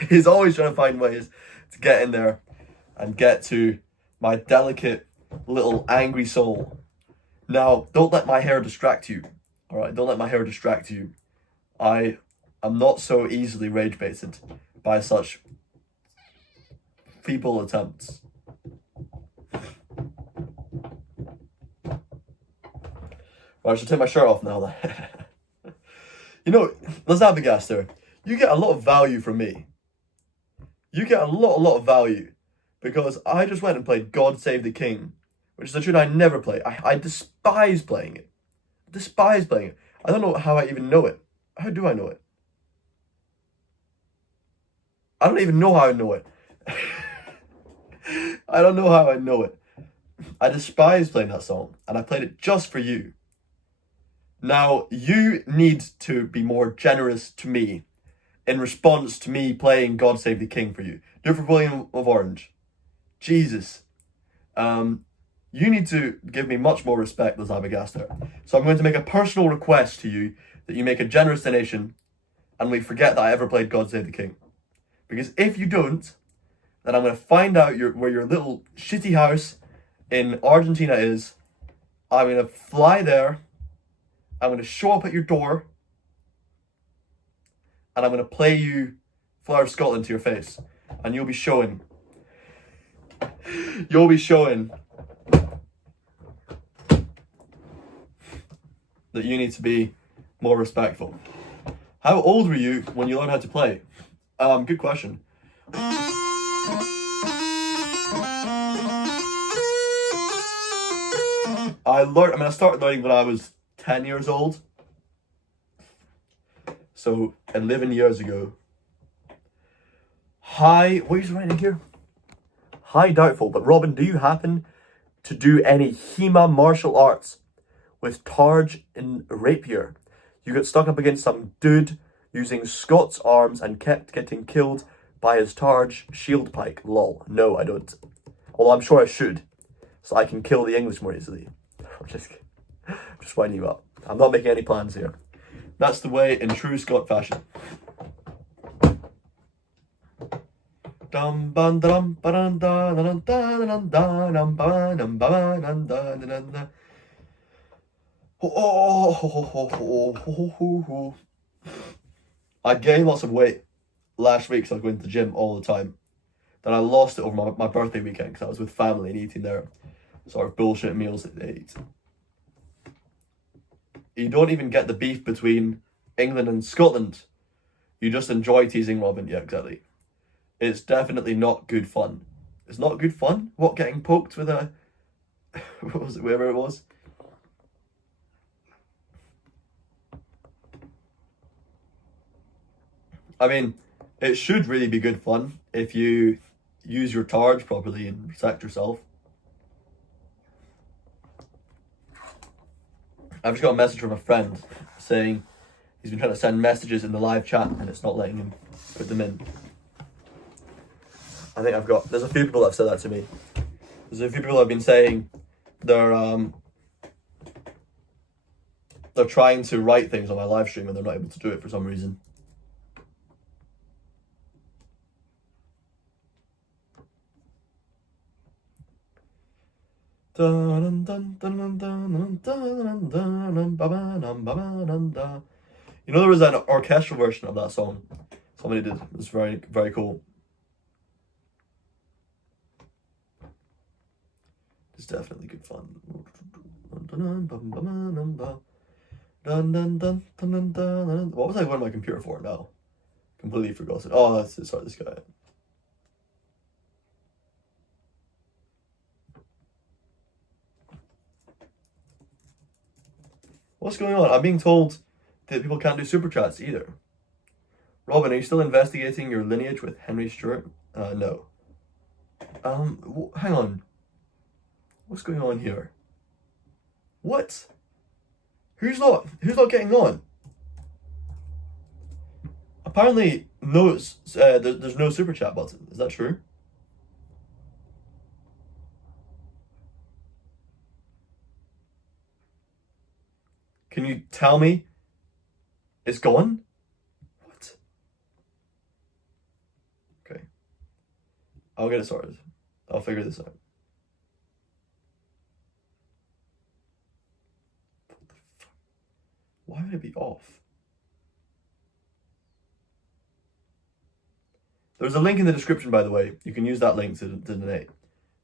He's always trying to find ways to get in there and get to my delicate little angry soul. Now, don't let my hair distract you. Alright, don't let my hair distract you. I am not so easily rage baited by such feeble attempts. Right, I should take my shirt off now then. You know, let's have the gas there. You get a lot of value from me. You get a lot of value because I just went and played God Save the King, which is a tune I never play. I despise playing it. Despise playing it. I don't know how I even know it. How do I know it? I don't even know how I know it. I don't know how I know it. I despise playing that song, and I played it just for you. Now, you need to be more generous to me in response to me playing God Save the King for you. Do it for William of Orange. Jesus. You need to give me much more respect than Zabagaster. So I'm going to make a personal request to you that you make a generous donation and we forget that I ever played God Save the King. Because if you don't, then I'm going to find out where your little shitty house in Argentina is, I'm going to fly there. I'm going to show up at your door. And I'm going to play you Flower of Scotland to your face. And you'll be showing that you need to be more respectful. How old were you when you learned how to play? Good question. I started learning when I was 10 years old. So 11 years ago. Hi, what are you writing here? Hi, doubtful, but Robin, do you happen to do any HEMA martial arts with Targe and rapier? You got stuck up against some dude using Scott's arms and kept getting killed by his Targe shield pike. Lol. No, I don't. Although I'm sure I should, so I can kill the English more easily. I'm just winding you up. I'm not making any plans here. That's the way in true Scott fashion. I gained lots of weight last week because I was going to the gym all the time. Then I lost it over my birthday weekend because I was with family and eating their sort of bullshit meals that they eat. You don't even get the beef between England and Scotland. You just enjoy teasing Robin. Yeah, exactly. It's definitely not good fun. It's not good fun? What, getting poked with a... what was it, whatever it was? I mean, it should really be good fun if you use your Targe properly and protect yourself. I've just got a message from a friend saying he's been trying to send messages in the live chat and it's not letting him put them in. I think there's a few people that have said that to me. There's a few people that have been saying they're trying to write things on my live stream and they're not able to do it for some reason. You know, there was an orchestral version of that song somebody did. It was very, very cool. It's definitely good fun. What was I going to my computer for now? Completely forgot it. Oh, that's it. Sorry, this guy. What's going on? I'm being told that people can't do super chats either. Robin, are you still investigating your lineage with Henry Stewart? No. Hang on. What's going on here? What? Who's not getting on? Apparently, no. There's no super chat button. Is that true? Can you tell me it's gone? What? Okay. I'll get it sorted. I'll figure this out. Why would it be off? There's a link in the description, by the way. You can use that link to donate.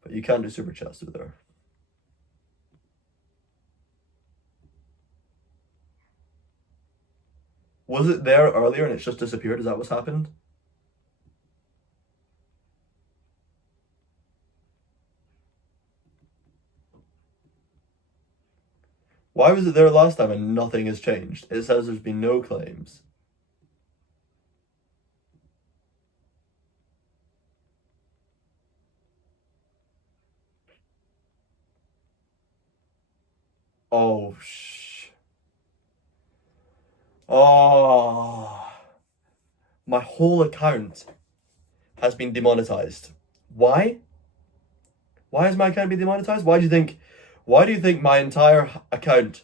But you can't do super chats through there. Was it there earlier and it's just disappeared? Is that what's happened? Why was it there last time and nothing has changed? It says there's been no claims. Oh, Oh. My whole account has been demonetized. Why? Why has my account been demonetized? Why do you think my entire account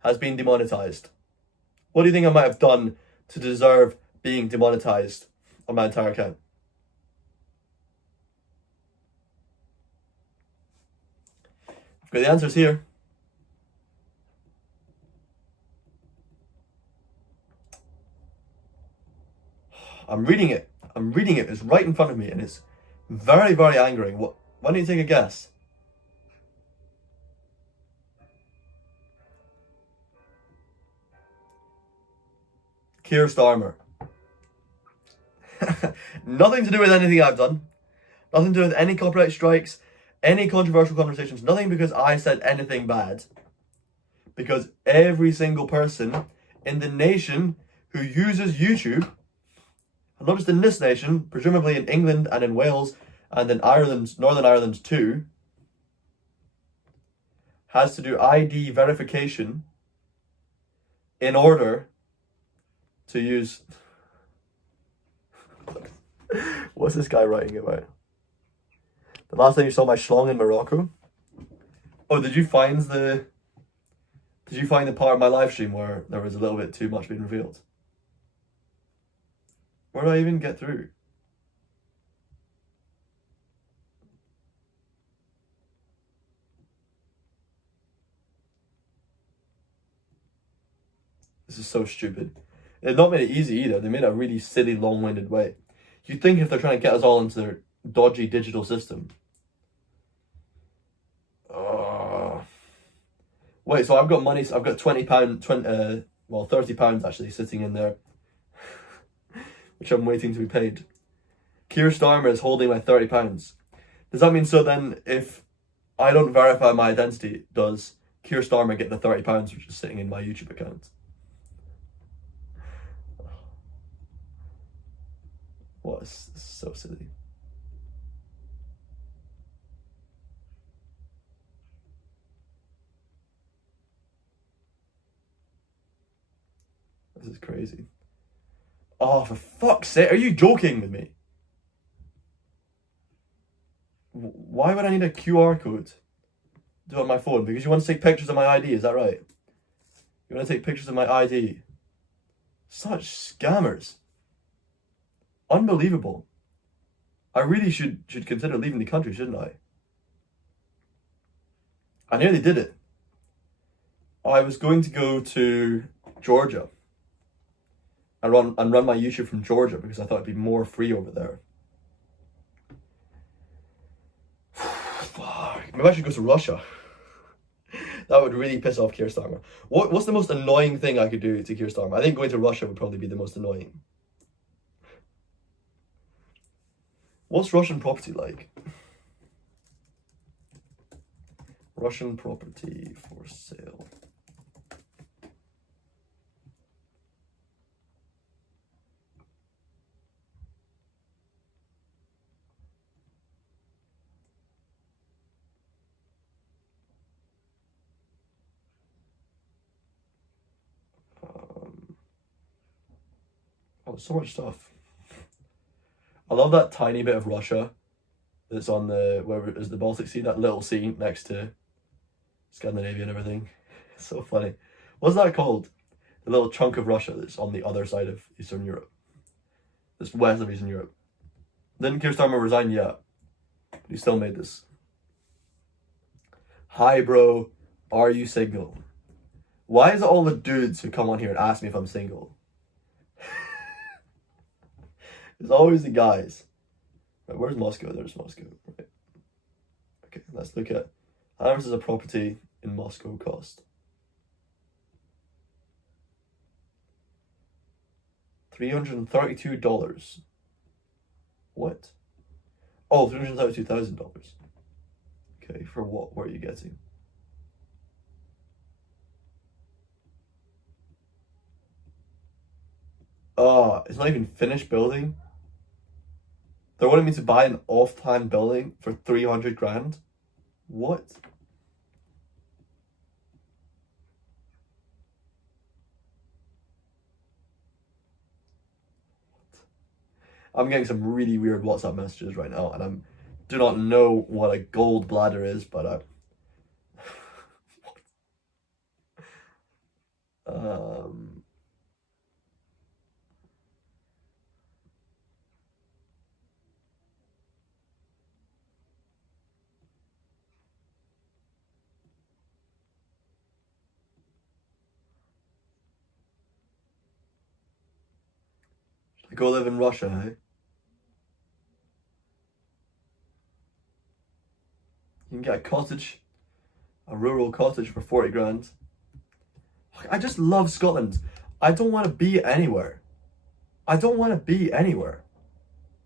has been demonetized? What do you think I might have done to deserve being demonetized on my entire account? I've got the answers here. I'm reading it. I'm reading it. It's right in front of me, and it's very, very angering. What? Why don't you take a guess? Keir Starmer. Nothing to do with anything I've done. Nothing to do with any copyright strikes, any controversial conversations. Nothing because I said anything bad. Because every single person in the nation who uses YouTube, and not just in this nation, presumably in England and in Wales and in Ireland, Northern Ireland too, has to do ID verification in order to use... What's this guy writing about? The last time you saw my schlong in Morocco? Oh, did you find the part of my live stream where there was a little bit too much being revealed? Where did I even get through? This is so stupid. They've not made it easy either. They made it a really silly, long-winded way. You'd think if they're trying to get us all into their dodgy digital system. Wait, so I've got money, I've got £20, well, £30 actually sitting in there, which I'm waiting to be paid. Keir Starmer is holding my £30. Does that mean so then if I don't verify my identity, does Keir Starmer get the £30 which is sitting in my YouTube account? What is this is so silly. This is crazy. Oh, for fuck's sake, are you joking with me? Why would I need a QR code to do it on my phone? Because you want to take pictures of my ID, is that right? You want to take pictures of my ID? Such scammers. Unbelievable. I really should consider leaving the country, shouldn't I? I nearly did it. I was going to go to Georgia and run my YouTube from Georgia because I thought it'd be more free over there. Fuck. Maybe I should go to Russia. That would really piss off Keir Starmer. What's the most annoying thing I could do to Keir Starmer? I think going to Russia would probably be the most annoying. What's Russian property like? Russian property for sale. Oh, so much stuff. I love that tiny bit of Russia that's on where is the Baltic Sea, that little sea next to Scandinavia and everything. It's so funny. What's that called? The little chunk of Russia that's on the other side of Eastern Europe. That's west of Eastern Europe. Didn't Keir Starmer resign yet? But he still made this. Hi bro, are you single? Why is it all the dudes who come on here and ask me if I'm single? It's always the guys. Right, where's Moscow? There's Moscow. Right. Okay, let's look at how much does a property in Moscow cost? $332. What? Oh, $332,000. Okay, for what were you getting? It's not even finished building. They're wanting me to buy an off-plan building for 300 grand? What? I'm getting some really weird WhatsApp messages right now, and I do not know what a gold bladder is, but should Go live in Russia, hey? You can get a cottage, a rural cottage for 40 grand. I just love Scotland. I don't want to be anywhere. I don't want to be anywhere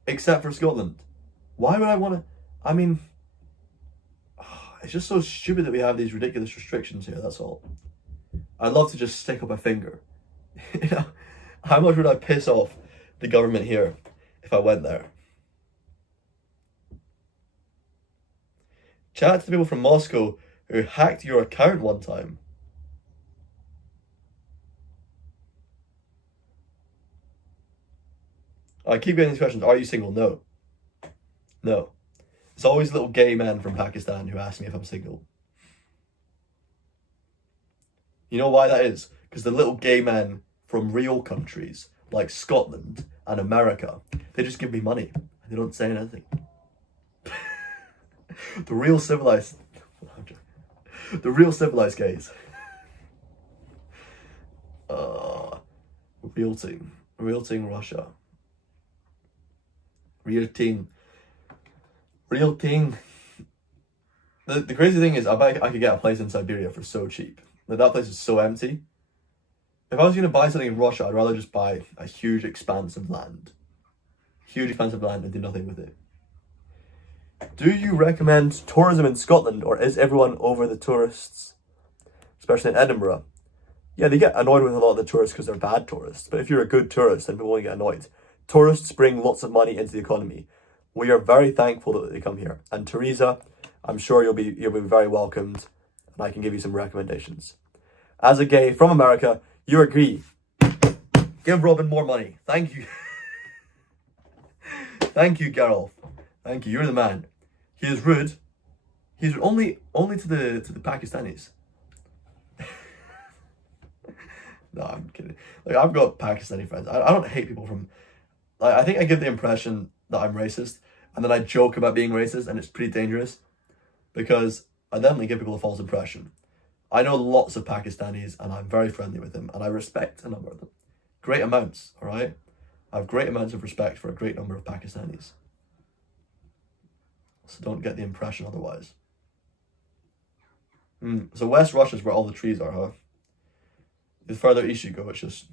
except for Scotland. Why would I want to? I mean, it's just so stupid that we have these ridiculous restrictions here, that's all. I'd love to just stick up a finger. You know, how much would I piss off the government here if I went there? Chat to the people from Moscow who hacked your account one time. I keep getting these questions. Are you single? No. No. It's always little gay men from Pakistan who ask me if I'm single. You know why that is? Because the little gay men from real countries like Scotland and America, they just give me money. They don't say anything. The real civilized gays. Real team Russia. Real team. The crazy thing is, I bet I could get a place in Siberia for so cheap. Like, that place is so empty. If I was going to buy something in Russia, I'd rather just buy a huge expanse of land. And do nothing with it. Do you recommend tourism in Scotland, or is everyone over the tourists? Especially in Edinburgh. Yeah, they get annoyed with a lot of the tourists because they're bad tourists. But if you're a good tourist, then people won't get annoyed. Tourists bring lots of money into the economy. We are very thankful that they come here. And Teresa, I'm sure you'll be very welcomed, and I can give you some recommendations. As a gay from America, you agree. Give Robin more money. Thank you. Thank you, Geralt. Thank you. You're the man. He is rude. He's only to the Pakistanis. No, I'm kidding. Like, I've got Pakistani friends. I don't hate people from. Like, I think I give the impression that I'm racist, and then I joke about being racist, and it's pretty dangerous, because I definitely give people a false impression. I know lots of Pakistanis, and I'm very friendly with them, and I respect a number of them. Great amounts, all right? I have great amounts of respect for a great number of Pakistanis. So don't get the impression otherwise. So West Russia is where all the trees are, huh? The further east you go, it's just...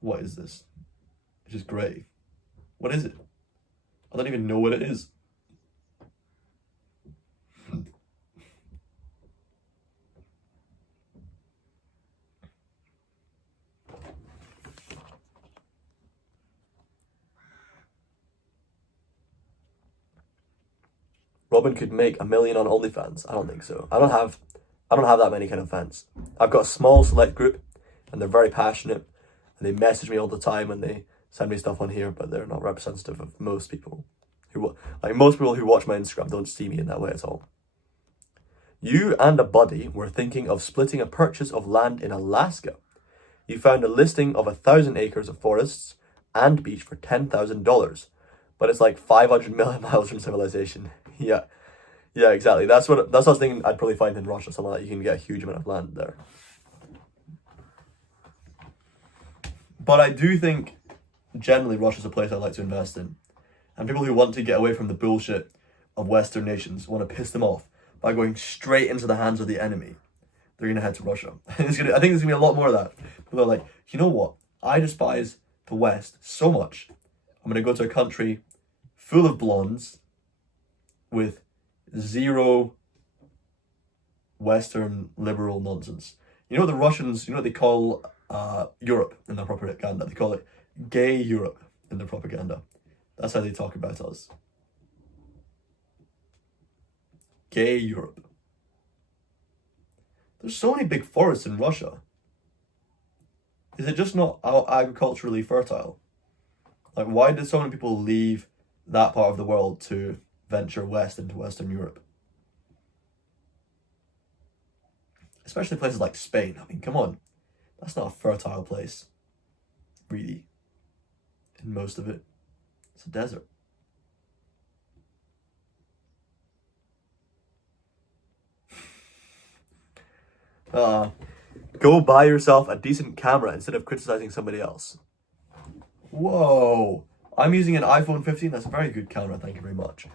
What is this? It's just grey. What is it? I don't even know what it is. Robin could make $1 million on OnlyFans. I don't think so. I don't have that many kind of fans. I've got a small select group, and they're very passionate, and they message me all the time, and they send me stuff on here, but they're not representative of most people. Most people who watch my Instagram don't see me in that way at all. You and a buddy were thinking of splitting a purchase of land in Alaska. You found a listing of 1,000 acres of forests and beach for $10,000, but it's like 500 million miles from civilization. Yeah, exactly. That's what I was thinking. I'd probably find in Russia, something like that. You can get a huge amount of land there. But I do think generally Russia's a place I'd like to invest in. And people who want to get away from the bullshit of Western nations, want to piss them off by going straight into the hands of the enemy, they're going to head to Russia. I think there's going to be a lot more of that. People are like, you know what? I despise the West so much. I'm going to go to a country full of blondes with zero Western liberal nonsense. You know what the Russians, you know what they call Europe in their propaganda? They call it gay Europe in their propaganda. That's how they talk about us. Gay Europe. There's so many big forests in Russia. Is it just not agriculturally fertile? Like, why did so many people leave that part of the world to venture west into Western Europe? Especially places like Spain. I mean, come on. That's not a fertile place. Really. In most of it. It's a desert. Go buy yourself a decent camera instead of criticizing somebody else. Whoa. I'm using an iPhone 15. That's a very good camera. Thank you very much.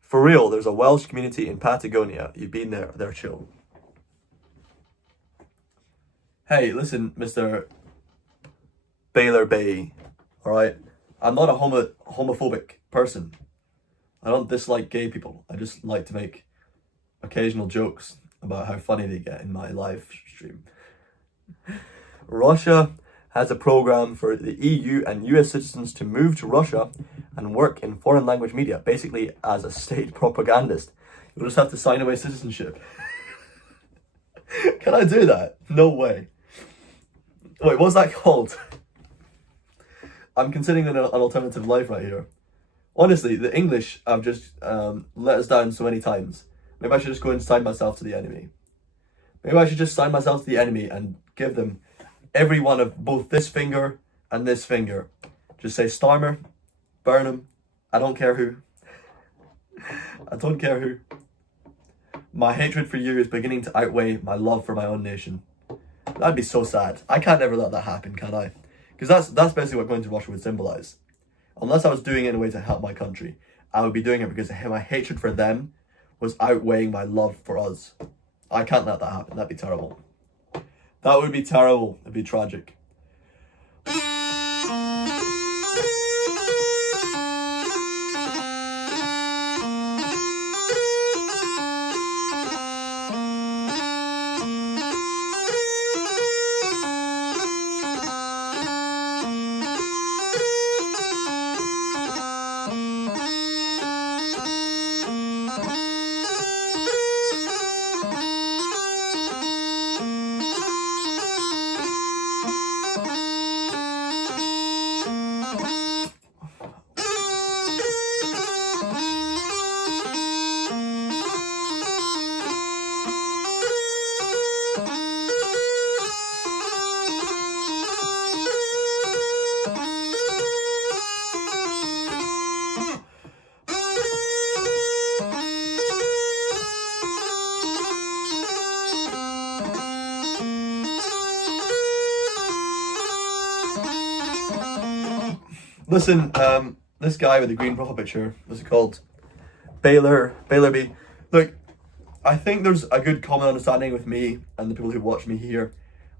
For real, there's a Welsh community in Patagonia. You've been there. They're chill. Hey, listen, Mr. Baylor Bay. Alright? I'm not a homophobic person. I don't dislike gay people. I just like to make occasional jokes about how funny they get in my live stream. Russia has a program for the EU and US citizens to move to Russia and work in foreign language media, basically as a state propagandist. You'll just have to sign away citizenship. Can I do that? No way. Wait, what's that called? I'm considering an alternative life right here. Honestly, the English have just let us down so many times. Maybe I should just go and sign myself to the enemy. Maybe I should just sign myself to the enemy and give them every one of both this finger and this finger. Just say Starmer, Burnham, I don't care who. I don't care who. My hatred for you is beginning to outweigh my love for my own nation. That'd be so sad. I can't ever let that happen, can I? Because that's basically what going to Russia would symbolize. Unless I was doing it in a way to help my country, I would be doing it because my hatred for them was outweighing my love for us. I can't let that happen. That'd be terrible. That would be terrible. It'd be tragic. Listen, this guy with the green profile picture, what's it called? Baylor B. Look, I think there's a good common understanding with me and the people who watch me here.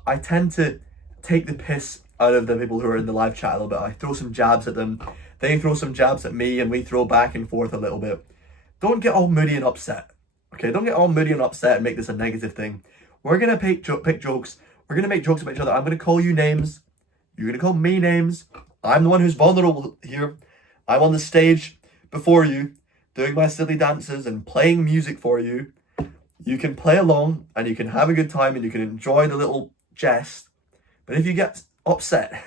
I tend to take the piss out of the people who are in the live chat a little bit. I throw some jabs at them. They throw some jabs at me and we throw back and forth a little bit. Don't get all moody and upset. Okay, don't get all moody and upset and make this a negative thing. We're going to pick jokes. We're going to make jokes about each other. I'm going to call you names. You're going to call me names. I'm the one who's vulnerable here. I'm on the stage before you, doing my silly dances and playing music for you. You can play along and you can have a good time and you can enjoy the little jest. But if you get upset,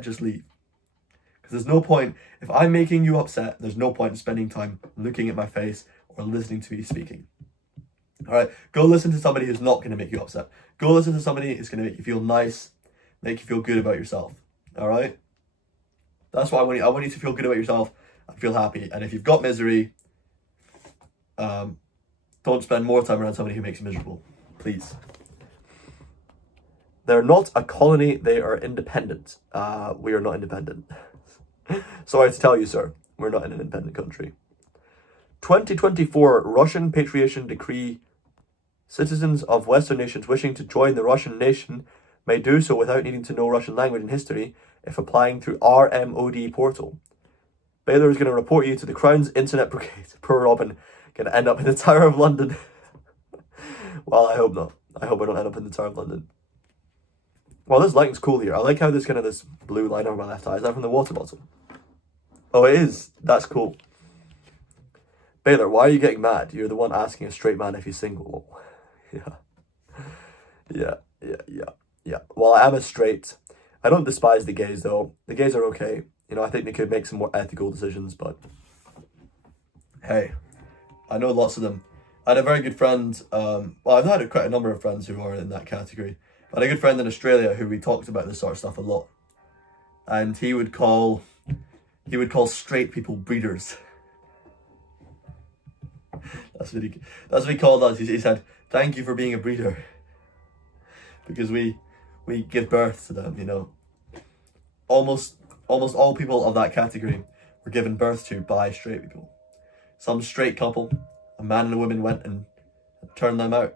just leave. Because there's no point, if I'm making you upset, there's no point in spending time looking at my face or listening to me speaking. All right, go listen to somebody who's not going to make you upset. Go listen to somebody who's going to make you feel nice, make you feel good about yourself. All right? That's what I want you. I want you to feel good about yourself and feel happy. And if you've got misery, don't spend more time around somebody who makes you miserable. Please. They're not a colony. They are independent. We are not independent. Sorry to tell you, sir. We're not an independent country. 2024 Russian Patriation Decree. Citizens of Western nations wishing to join the Russian nation may do so without needing to know Russian language and history if applying through RMOD portal. Baylor is going to report you to the Crown's Internet Brigade. Poor Robin, going to end up in the Tower of London. Well, I hope not. I hope I don't end up in the Tower of London. Well, this lighting's cool here. I like how there's kind of this blue line over my left eye. Is that from the water bottle? Oh, it is. That's cool. Baylor, why are you getting mad? You're the one asking a straight man if he's single. Yeah. Well, I am a straight. I don't despise the gays, though. The gays are okay. You know, I think they could make some more ethical decisions, but hey, I know lots of them. I had a very good friend, well, I've had quite a number of friends who are in that category. I had a good friend in Australia who we talked about this sort of stuff a lot. And he would call straight people breeders. That's what he called us. He said, "Thank you for being a breeder." Because we give birth to them, you know. almost all people of that category were given birth to by straight people. Some straight couple, a man and a woman, went and turned them out.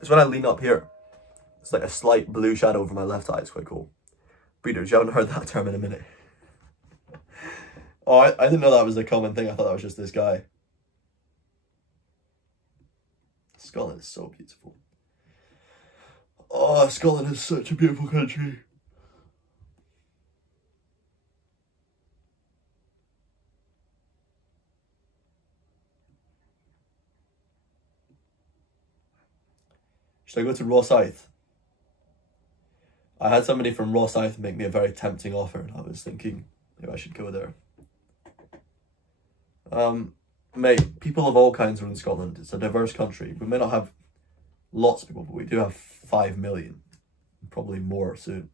It's when I lean up here. It's like a slight blue shadow over my left eye. It's quite cool. Breeders, you haven't heard that term in a minute. Oh, I didn't know that was a common thing. I thought that was just this guy. Scotland is so beautiful. Oh, Scotland is such a beautiful country. Should I go to Rosyth? I had somebody from Rosyth make me a very tempting offer, and I was thinking maybe I should go there. Mate, people of all kinds are in Scotland. It's a diverse country. We may not have lots of people, but we do have 5 million. Probably more soon.